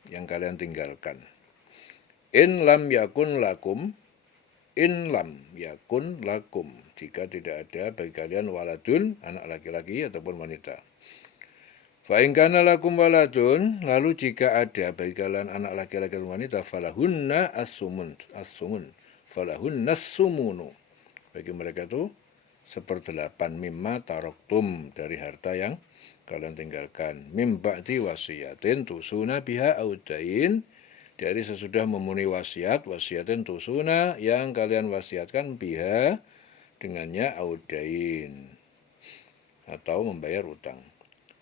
yang kalian tinggalkan. In lam yakun lakum, in lam yakun lakum, jika tidak ada bagi kalian waladun, anak laki-laki ataupun wanita. Fa in kana lakum waladun, lalu jika ada bagi kalian anak laki-laki dan wanita, falahunna as-sumun, falahunna as-sumunu, bagi mereka itu 1/8 mimma taroktum, dari harta yang kalian tinggalkan. Mim ba'di wasiyatin tusuna biha audain, dari sesudah memenuhi wasiat, wasiatin tusuna, yang kalian wasiatkan biha, dengannya audain, atau membayar utang.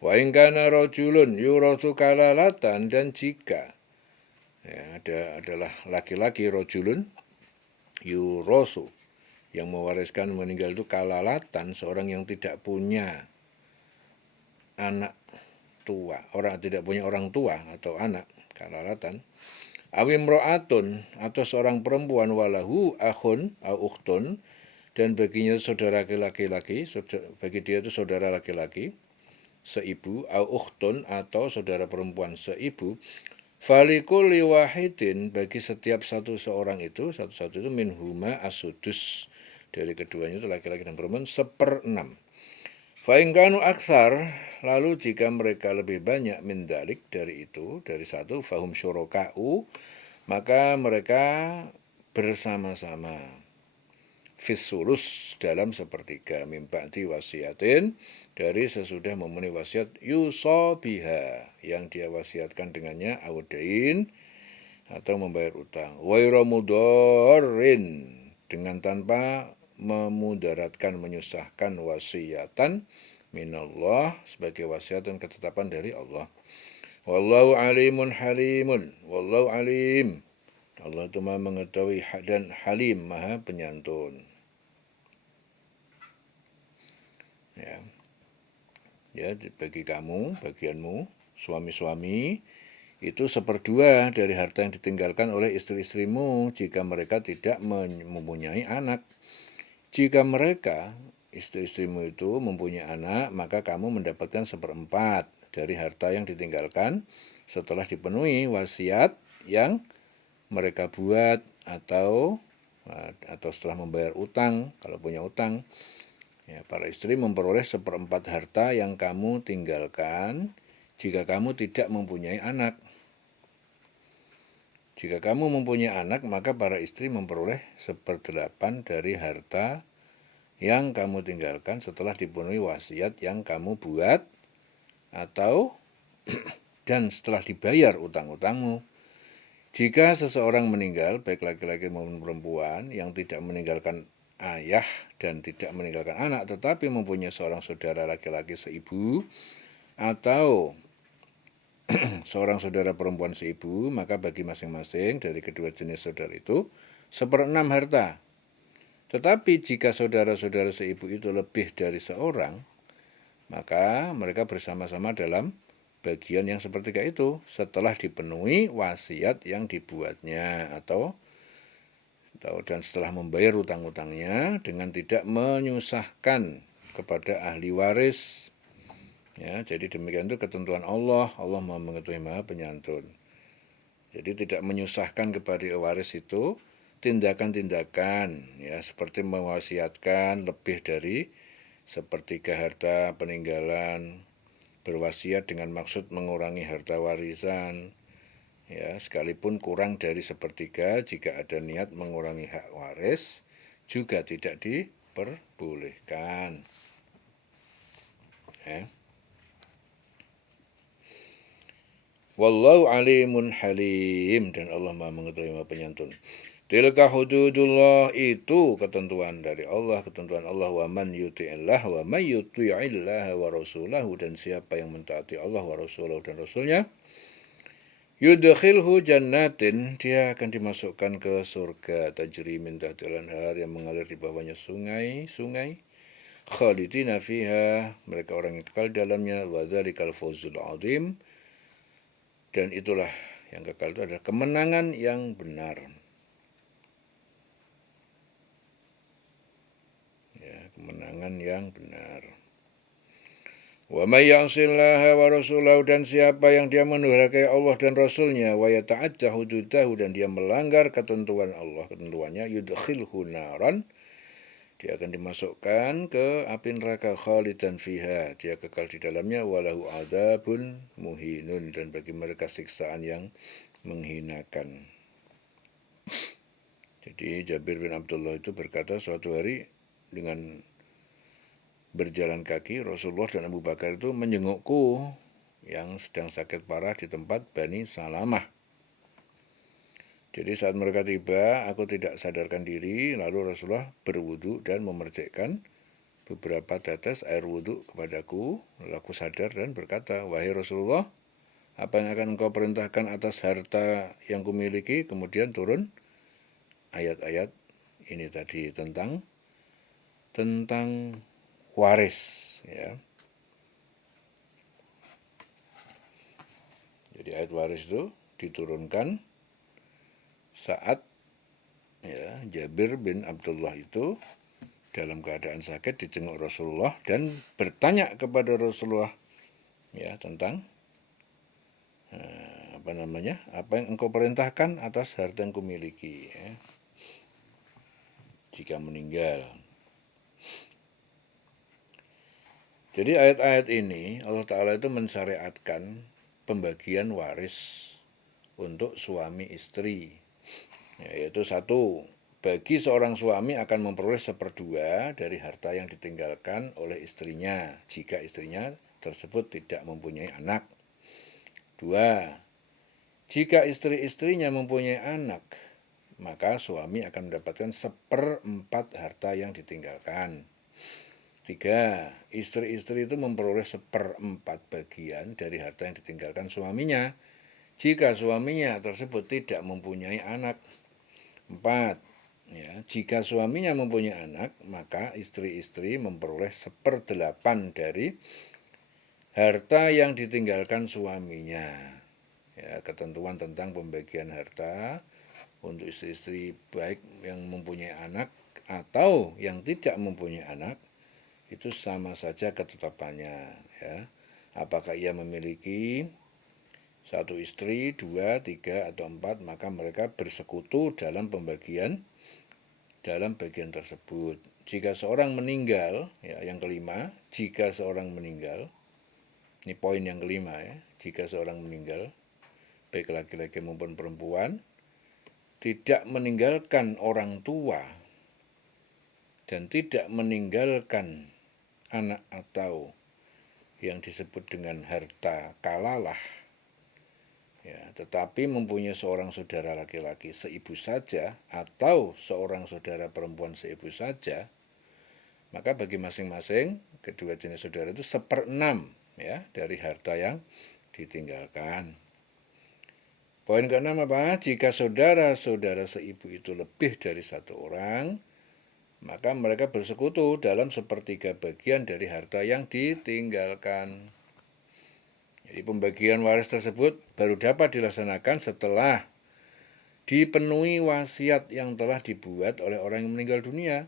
Wa in kana rajulun yurathu kalalatan, dan jika adalah laki-laki rajulun yurathu, yang mewariskan meninggal itu kalalatan, seorang yang tidak punya anak tua, orang tidak punya orang tua atau anak, kalalatan. Awimro'atun atau seorang perempuan walahu akhun au ukhtun dan baginya saudara laki-laki, bagi dia itu saudara laki-laki seibu au ukhtun atau saudara perempuan seibu. Falikul wahidin bagi setiap seorang itu satu-satu itu minhuma asudus dari keduanya itu laki-laki dan perempuan 1/6. Faingkanu aksar lalu jika mereka lebih banyak mindalik dari itu dari satu fahum syuroka'u maka mereka bersama-sama fisulus dalam sepertiga mimba'di wasiatin dari sesudah memenuhi wasiat yusobiha yang dia wasiatkan dengannya awdain atau membayar utang waira mudorrin dengan tanpa memudaratkan menyusahkan wasiatan minallah sebagai wasiat dan ketetapan dari Allah. Wallahu alimun halimun. Wallahu alim. Allah itu maha mengetahui dan halim, maha penyantun. Ya, bagi kamu, bagianmu, suami-suami, itu 1/2 dari harta yang ditinggalkan oleh istri-istrimu jika mereka tidak mempunyai anak. Jika mereka, istri-istrimu itu mempunyai anak, maka kamu mendapatkan 1/4 dari harta yang ditinggalkan setelah dipenuhi wasiat yang mereka buat atau setelah membayar utang, kalau punya utang. Ya, para istri memperoleh 1/4 harta yang kamu tinggalkan jika kamu tidak mempunyai anak. Jika kamu mempunyai anak, maka para istri memperoleh 1/8 dari harta yang kamu tinggalkan setelah dipenuhi wasiat yang kamu buat atau dan setelah dibayar utang-utangmu. Jika seseorang meninggal, baik laki-laki maupun perempuan, yang tidak meninggalkan ayah dan tidak meninggalkan anak, tetapi mempunyai seorang saudara laki-laki seibu atau seorang saudara perempuan seibu, maka bagi masing-masing dari kedua jenis saudara itu 1/6 harta. Tetapi jika saudara-saudara seibu itu lebih dari seorang, maka mereka bersama-sama dalam bagian yang sepertiga itu setelah dipenuhi wasiat yang dibuatnya atau dan setelah membayar utang-utangnya dengan tidak menyusahkan kepada ahli waris. Ya, jadi demikian itu ketentuan Allah. Allah Maha mengetahui, Maha penyantun. Jadi tidak menyusahkan kepada waris itu tindakan-tindakan ya seperti mewasiatkan lebih dari 1/3 harta peninggalan, berwasiat dengan maksud mengurangi harta warisan. Ya, sekalipun kurang dari 1/3 jika ada niat mengurangi hak waris juga tidak diperbolehkan. Ya. Wallahu alimun halim dan Allah Maha mengetahui, Maha penyantun. Tilka hududullah itu ketentuan dari Allah, ketentuan Allah wa man yuti'illah wa man yuti'illah wa rasulahu dan siapa yang mentaati Allah wa rasulahu dan rasulnya yudkhilhu jannatin dia akan dimasukkan ke surga tajri min tahtil anhar yang mengalir di bawahnya sungai-sungai khalidina fiha mereka orang yang kekal dalamnya wa dzalikal fawzul azim. Dan itulah yang kekal itu adalah kemenangan yang benar. Ya, kemenangan yang benar. Wa may ya'sillaha wa rasulahu dan siapa yang dia mendurhakai Allah dan Rasulnya wa yata'adda hududahu dan dia melanggar ketentuan Allah, ketentuannya yudkhilhu naran dia akan dimasukkan ke api neraka khalidan fiha. Dia kekal di dalamnya walahu adzabun muhinun dan bagi mereka siksaan yang menghinakan. Jadi Jabir bin Abdullah itu berkata suatu hari dengan berjalan kaki Rasulullah dan Abu Bakar itu menjengukku yang sedang sakit parah di tempat Bani Salamah. Jadi saat mereka tiba, aku tidak sadarkan diri, lalu Rasulullah berwudu dan memercikkan beberapa tetes air wudu kepadaku. Lalu aku sadar dan berkata, wahai Rasulullah, apa yang akan engkau perintahkan atas harta yang kumiliki? Kemudian turun ayat-ayat ini tadi tentang waris. Ya. Jadi ayat waris itu diturunkan saat ya Jabir bin Abdullah itu dalam keadaan sakit dijenguk Rasulullah dan bertanya kepada Rasulullah ya tentang apa yang engkau perintahkan atas harta yang kumiliki ya, jika meninggal. Jadi ayat-ayat ini Allah Ta'ala itu mensyariatkan pembagian waris untuk suami istri, yaitu satu, bagi seorang suami akan memperoleh 1/2 dari harta yang ditinggalkan oleh istrinya jika istrinya tersebut tidak mempunyai anak. 2, jika istri-istrinya mempunyai anak, maka suami akan mendapatkan 1/4 harta yang ditinggalkan. 3, istri-istri itu memperoleh 1/4 bagian dari harta yang ditinggalkan suaminya jika suaminya tersebut tidak mempunyai anak. 4, ya, jika suaminya mempunyai anak, maka istri-istri memperoleh 1/8 dari harta yang ditinggalkan suaminya. Ya, ketentuan tentang pembagian harta untuk istri-istri baik yang mempunyai anak atau yang tidak mempunyai anak itu sama saja ketetapannya ya. Apakah ia memiliki 1 istri, 2, 3, atau 4, maka mereka bersekutu dalam bagian tersebut. Jika seorang meninggal, ya yang kelima, jika seorang meninggal, ini poin yang kelima ya, jika seorang meninggal, baik laki-laki maupun perempuan, tidak meninggalkan orang tua dan tidak meninggalkan anak atau yang disebut dengan harta kalalah, ya, tetapi mempunyai seorang saudara laki-laki seibu saja atau seorang saudara perempuan seibu saja, maka bagi masing-masing kedua jenis saudara itu 1/6 ya dari harta yang ditinggalkan. Poin ke-6 apa? Jika saudara-saudara seibu itu lebih dari 1 orang, maka mereka bersekutu dalam 1/3 bagian dari harta yang ditinggalkan. Jadi pembagian waris tersebut baru dapat dilaksanakan setelah dipenuhi wasiat yang telah dibuat oleh orang yang meninggal dunia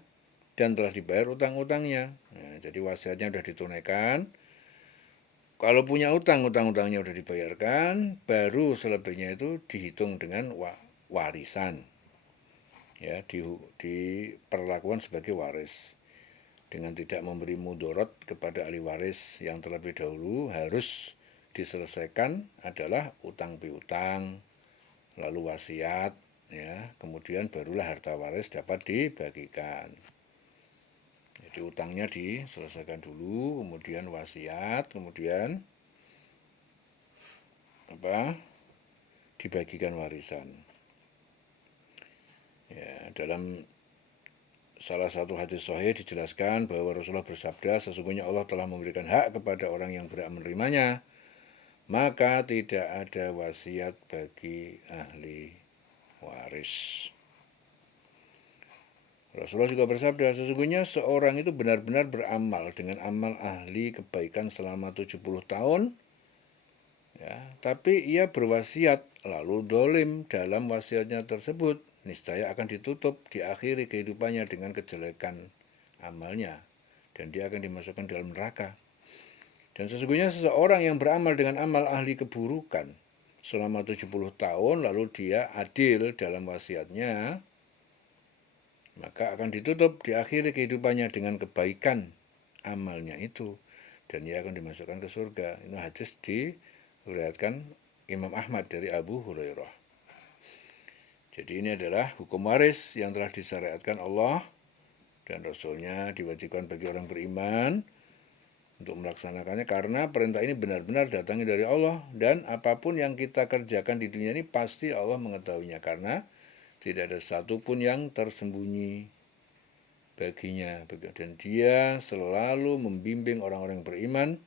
dan telah dibayar utang-utangnya. Nah, jadi wasiatnya sudah ditunaikan. Kalau punya utang-utangnya sudah dibayarkan, baru selebihnya itu dihitung dengan warisan. Ya, diperlakukan sebagai waris dengan tidak memberi mudorot kepada ahli waris yang terlebih dahulu. Harus diselesaikan adalah utang piutang, lalu wasiat ya, kemudian barulah harta waris dapat dibagikan. Jadi utangnya diselesaikan dulu, kemudian wasiat, kemudian dibagikan warisan. Ya, dalam salah satu hadis sahih dijelaskan bahwa Rasulullah bersabda, sesungguhnya Allah telah memberikan hak kepada orang yang berhak menerimanya, maka tidak ada wasiat bagi ahli waris. Rasulullah juga bersabda, sesungguhnya seorang itu benar-benar beramal dengan amal ahli kebaikan selama 70 tahun, ya, tapi ia berwasiat lalu dolim dalam wasiatnya tersebut, niscaya akan ditutup di akhir kehidupannya dengan kejelekan amalnya dan dia akan dimasukkan dalam neraka. Dan sesungguhnya seseorang yang beramal dengan amal ahli keburukan selama 70 tahun lalu dia adil dalam wasiatnya, maka akan ditutup di akhir kehidupannya dengan kebaikan amalnya itu dan ia akan dimasukkan ke surga. Ini hadis diriwayatkan Imam Ahmad dari Abu Hurairah. Jadi ini adalah hukum waris yang telah disyariatkan Allah dan Rasulnya, diwajibkan bagi orang beriman untuk melaksanakannya karena perintah ini benar-benar datangnya dari Allah dan apapun yang kita kerjakan di dunia ini pasti Allah mengetahuinya karena tidak ada satupun yang tersembunyi baginya dan dia selalu membimbing orang-orang beriman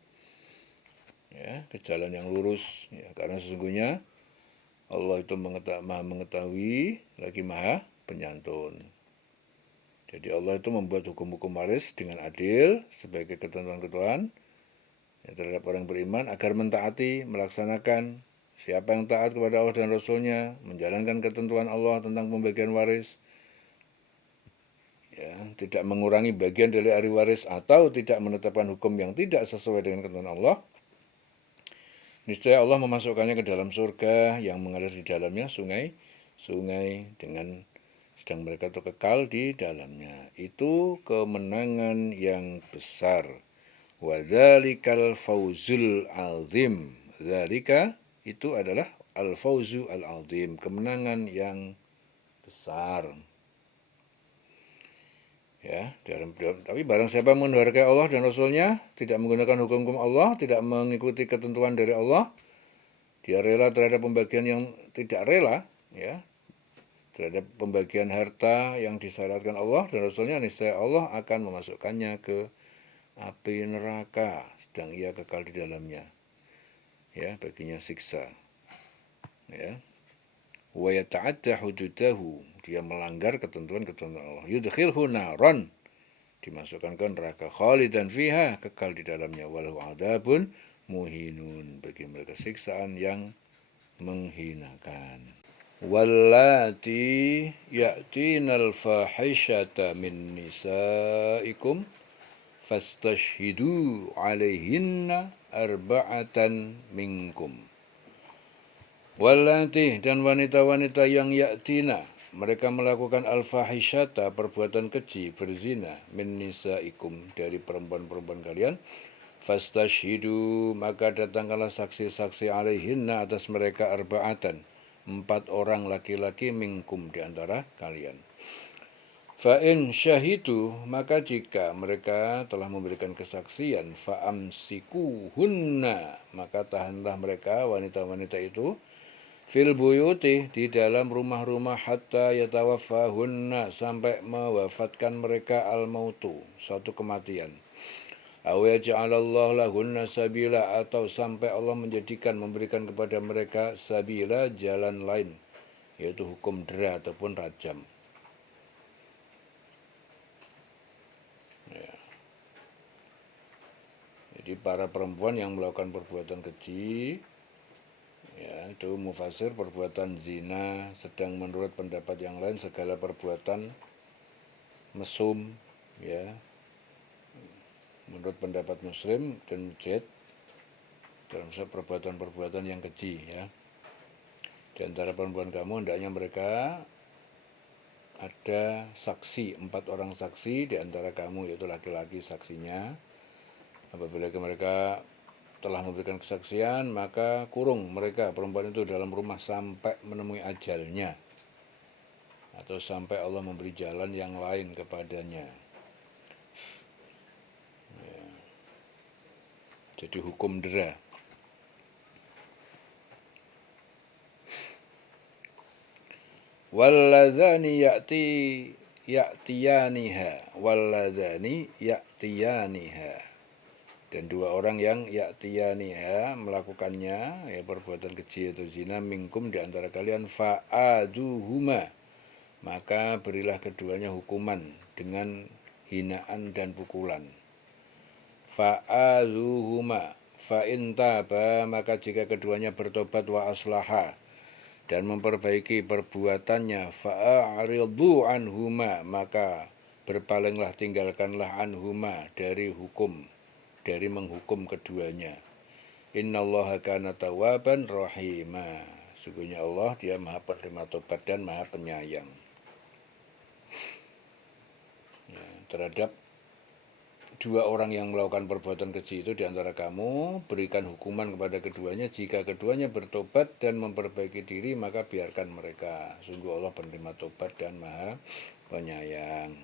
ya, ke jalan yang lurus ya, karena sesungguhnya Allah itu maha mengetahui lagi maha penyantun. Jadi Allah itu membuat hukum-hukum waris dengan adil sebagai ketentuan-ketentuan ya, terhadap orang beriman agar mentaati, melaksanakan Siapa yang taat kepada Allah dan Rasulnya, menjalankan ketentuan Allah tentang pembagian waris, ya, tidak mengurangi bagian dari ahli waris atau tidak menetapkan hukum yang tidak sesuai dengan ketentuan Allah, niscaya Allah memasukkannya ke dalam surga yang mengalir di dalamnya sungai dengan sedang mereka itu kekal di dalamnya. Itu kemenangan yang besar. Wadzalikal fauzul azim. Dzalika itu adalah al-fauzu al-azim, kemenangan yang besar. Ya, tapi barang siapa mendurhakai Allah dan Rasulnya, tidak menggunakan hukum-hukum Allah, tidak mengikuti ketentuan dari Allah, dia rela terhadap pembagian yang tidak rela, ya, terhadap pembagian harta yang disyaratkan Allah dan Rasulnya, niscaya Allah akan memasukkannya ke api neraka, sedang ia kekal di dalamnya. Ya, baginya siksa. Ya. Wa yata'adda hududahu, dia melanggar ketentuan-ketentuan Allah. Yudkhilhu naron, dimasukkan ke neraka, khalidan fiha, kekal di dalamnya, walahu adzabun muhinun, bagi mereka siksaan yang menghinakan. Wallati ya'tinal fahishata min nisaikum fastashhidu alaihinna arba'atan minkum. Wallati, dan wanita-wanita yang yaktina, mereka melakukan al-fahisyata, perbuatan keji, berzina, min nisaikum, dari perempuan-perempuan kalian, fastashhidu, maka datangkanlah saksi-saksi alaihinna, atas mereka, arba'atan, 4 orang laki-laki, minkum, di antara kalian. Fa'in syahidu, maka jika mereka telah memberikan kesaksian, fa'amsikuhunna, maka tahanlah mereka, wanita-wanita itu, fil buyuti, di dalam rumah-rumah, hatta yatawaffahunna, sampai mewafatkan mereka al-mautu, suatu kematian. Aw yaj'alallahu lahunna sabila, atau sampai Allah memberikan kepada mereka sabila, jalan lain, yaitu hukum dera ataupun rajam. Ya. Jadi para perempuan yang melakukan perbuatan keji, ya, itu mufasir, perbuatan zina, sedang menurut pendapat yang lain segala perbuatan mesum, ya, menurut pendapat Muslim dan Mujahid, dalam perbuatan-perbuatan yang keji, ya. Di antara perempuan kamu hendaknya mereka ada saksi, 4 orang saksi di antara kamu, yaitu laki-laki saksinya. Apabila mereka telah memberikan kesaksian, maka kurung mereka perempuan itu dalam rumah sampai menemui ajalnya, atau sampai Allah memberi jalan yang lain kepadanya. Ya. Jadi hukum dera. Walladzani ya'tiyaniha, dan 2 orang yang ya'tiyaniha, melakukannya, ya, perbuatan keji atau zina, minkum, di antara kalian, fa'aduhuma, maka berilah keduanya hukuman dengan hinaan dan pukulan. Fa'aduhuma fa'in taba, maka jika keduanya bertobat, wa aslaha, dan memperbaiki perbuatannya, fa'aridu anhuma, maka berpalinglah, tinggalkanlah, anhuma, dari hukum, dari menghukum keduanya. Innallaha kana tawwaban rahima, sesungguhnya Allah, dia maha penerima tobat dan maha penyayang. Ya, terhadap 2 orang yang melakukan perbuatan keji itu di antara kamu, berikan hukuman kepada keduanya. Jika keduanya bertobat dan memperbaiki diri, maka biarkan mereka. Sungguh Allah penerima tobat dan maha penyayang.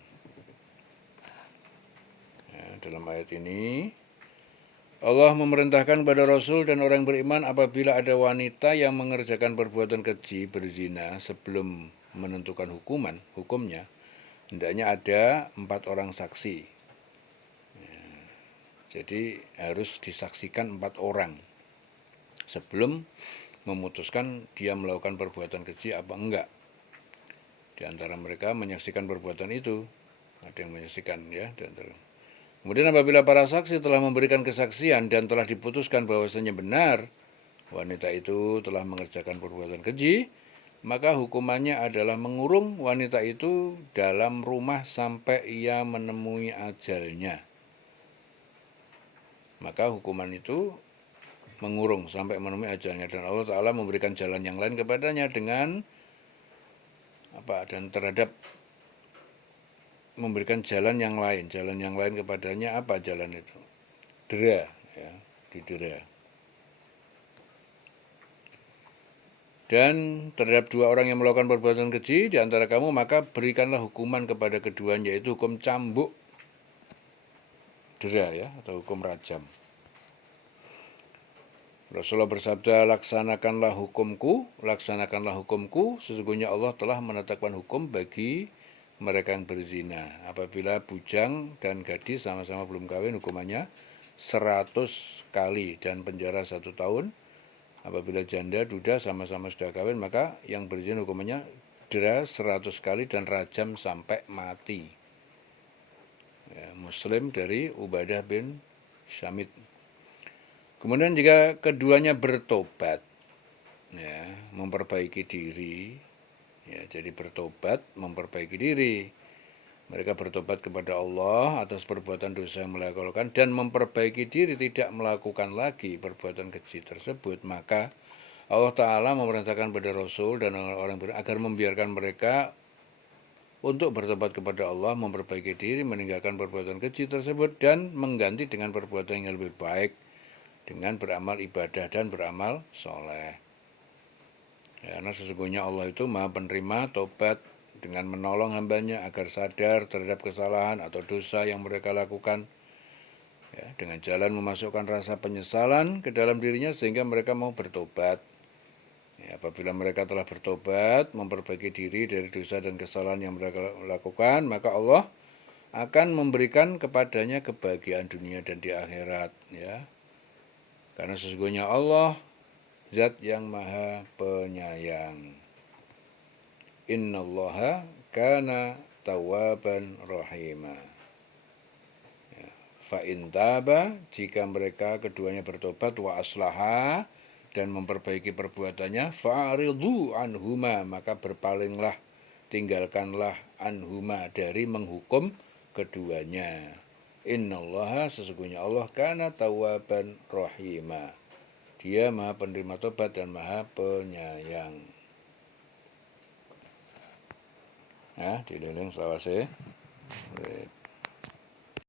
Ya, dalam ayat ini Allah memerintahkan kepada Rasul dan orang beriman, apabila ada wanita yang mengerjakan perbuatan keji, berzina, sebelum menentukan hukumnya, hendaknya ada 4 orang saksi. Ya, jadi harus disaksikan 4 orang sebelum memutuskan dia melakukan perbuatan keji apa enggak. Di antara mereka menyaksikan perbuatan itu, ada yang menyaksikan, ya, di antara. Kemudian apabila para saksi telah memberikan kesaksian dan telah diputuskan bahwasanya benar wanita itu telah mengerjakan perbuatan keji, maka hukumannya adalah mengurung wanita itu dalam rumah sampai ia menemui ajalnya. Maka hukuman itu mengurung sampai menemui ajalnya, dan Allah Ta'ala memberikan jalan yang lain kepadanya dengan dan terhadap memberikan jalan yang lain kepadanya. Apa jalan itu? Dera, ya, didera. Dan terhadap dua orang yang melakukan perbuatan keji di antara kamu, maka berikanlah hukuman kepada keduanya, yaitu hukum cambuk, dera, ya, atau hukum rajam. Rasulullah bersabda, laksanakanlah hukumku, sesungguhnya Allah telah menetapkan hukum bagi mereka yang berzina. Apabila bujang dan gadis sama-sama belum kawin, hukumannya 100 kali dan penjara 1 tahun. Apabila janda duda sama-sama sudah kawin, maka yang berzina hukumannya dera 100 kali dan rajam sampai mati. Ya, Muslim dari Ubadah bin Syamit. Kemudian jika keduanya bertobat, ya, memperbaiki diri, ya, jadi bertobat, memperbaiki diri. Mereka bertobat kepada Allah atas perbuatan dosa yang mereka lakukan dan memperbaiki diri, tidak melakukan lagi perbuatan keji tersebut, maka Allah Ta'ala memerintahkan kepada Rasul dan orang-orang agar membiarkan mereka untuk bertobat kepada Allah, memperbaiki diri, meninggalkan perbuatan keji tersebut, dan mengganti dengan perbuatan yang lebih baik, dengan beramal ibadah dan beramal soleh. Karena sesungguhnya Allah itu Maha penerima tobat dengan menolong hambanya agar sadar terhadap kesalahan atau dosa yang mereka lakukan, ya, dengan jalan memasukkan rasa penyesalan ke dalam dirinya sehingga mereka mau bertobat. Ya, apabila mereka telah bertobat, memperbaiki diri dari dosa dan kesalahan yang mereka lakukan, maka Allah akan memberikan kepadanya kebahagiaan dunia dan di akhirat, ya. Karena sesungguhnya Allah Zat yang Maha Penyayang. Innallaha kana tawwaban rahima. Ya. Fa in taba, jika mereka keduanya bertobat, wa aslaha, dan memperbaiki perbuatannya, fa'ridu anhuma, maka berpalinglah, tinggalkanlah anhuma, dari menghukum keduanya. Innallaha, sesungguhnya Allah, kana tawwaban rahima. Dia Maha penerima tobat dan Maha penyayang. Ya, dililing selawase.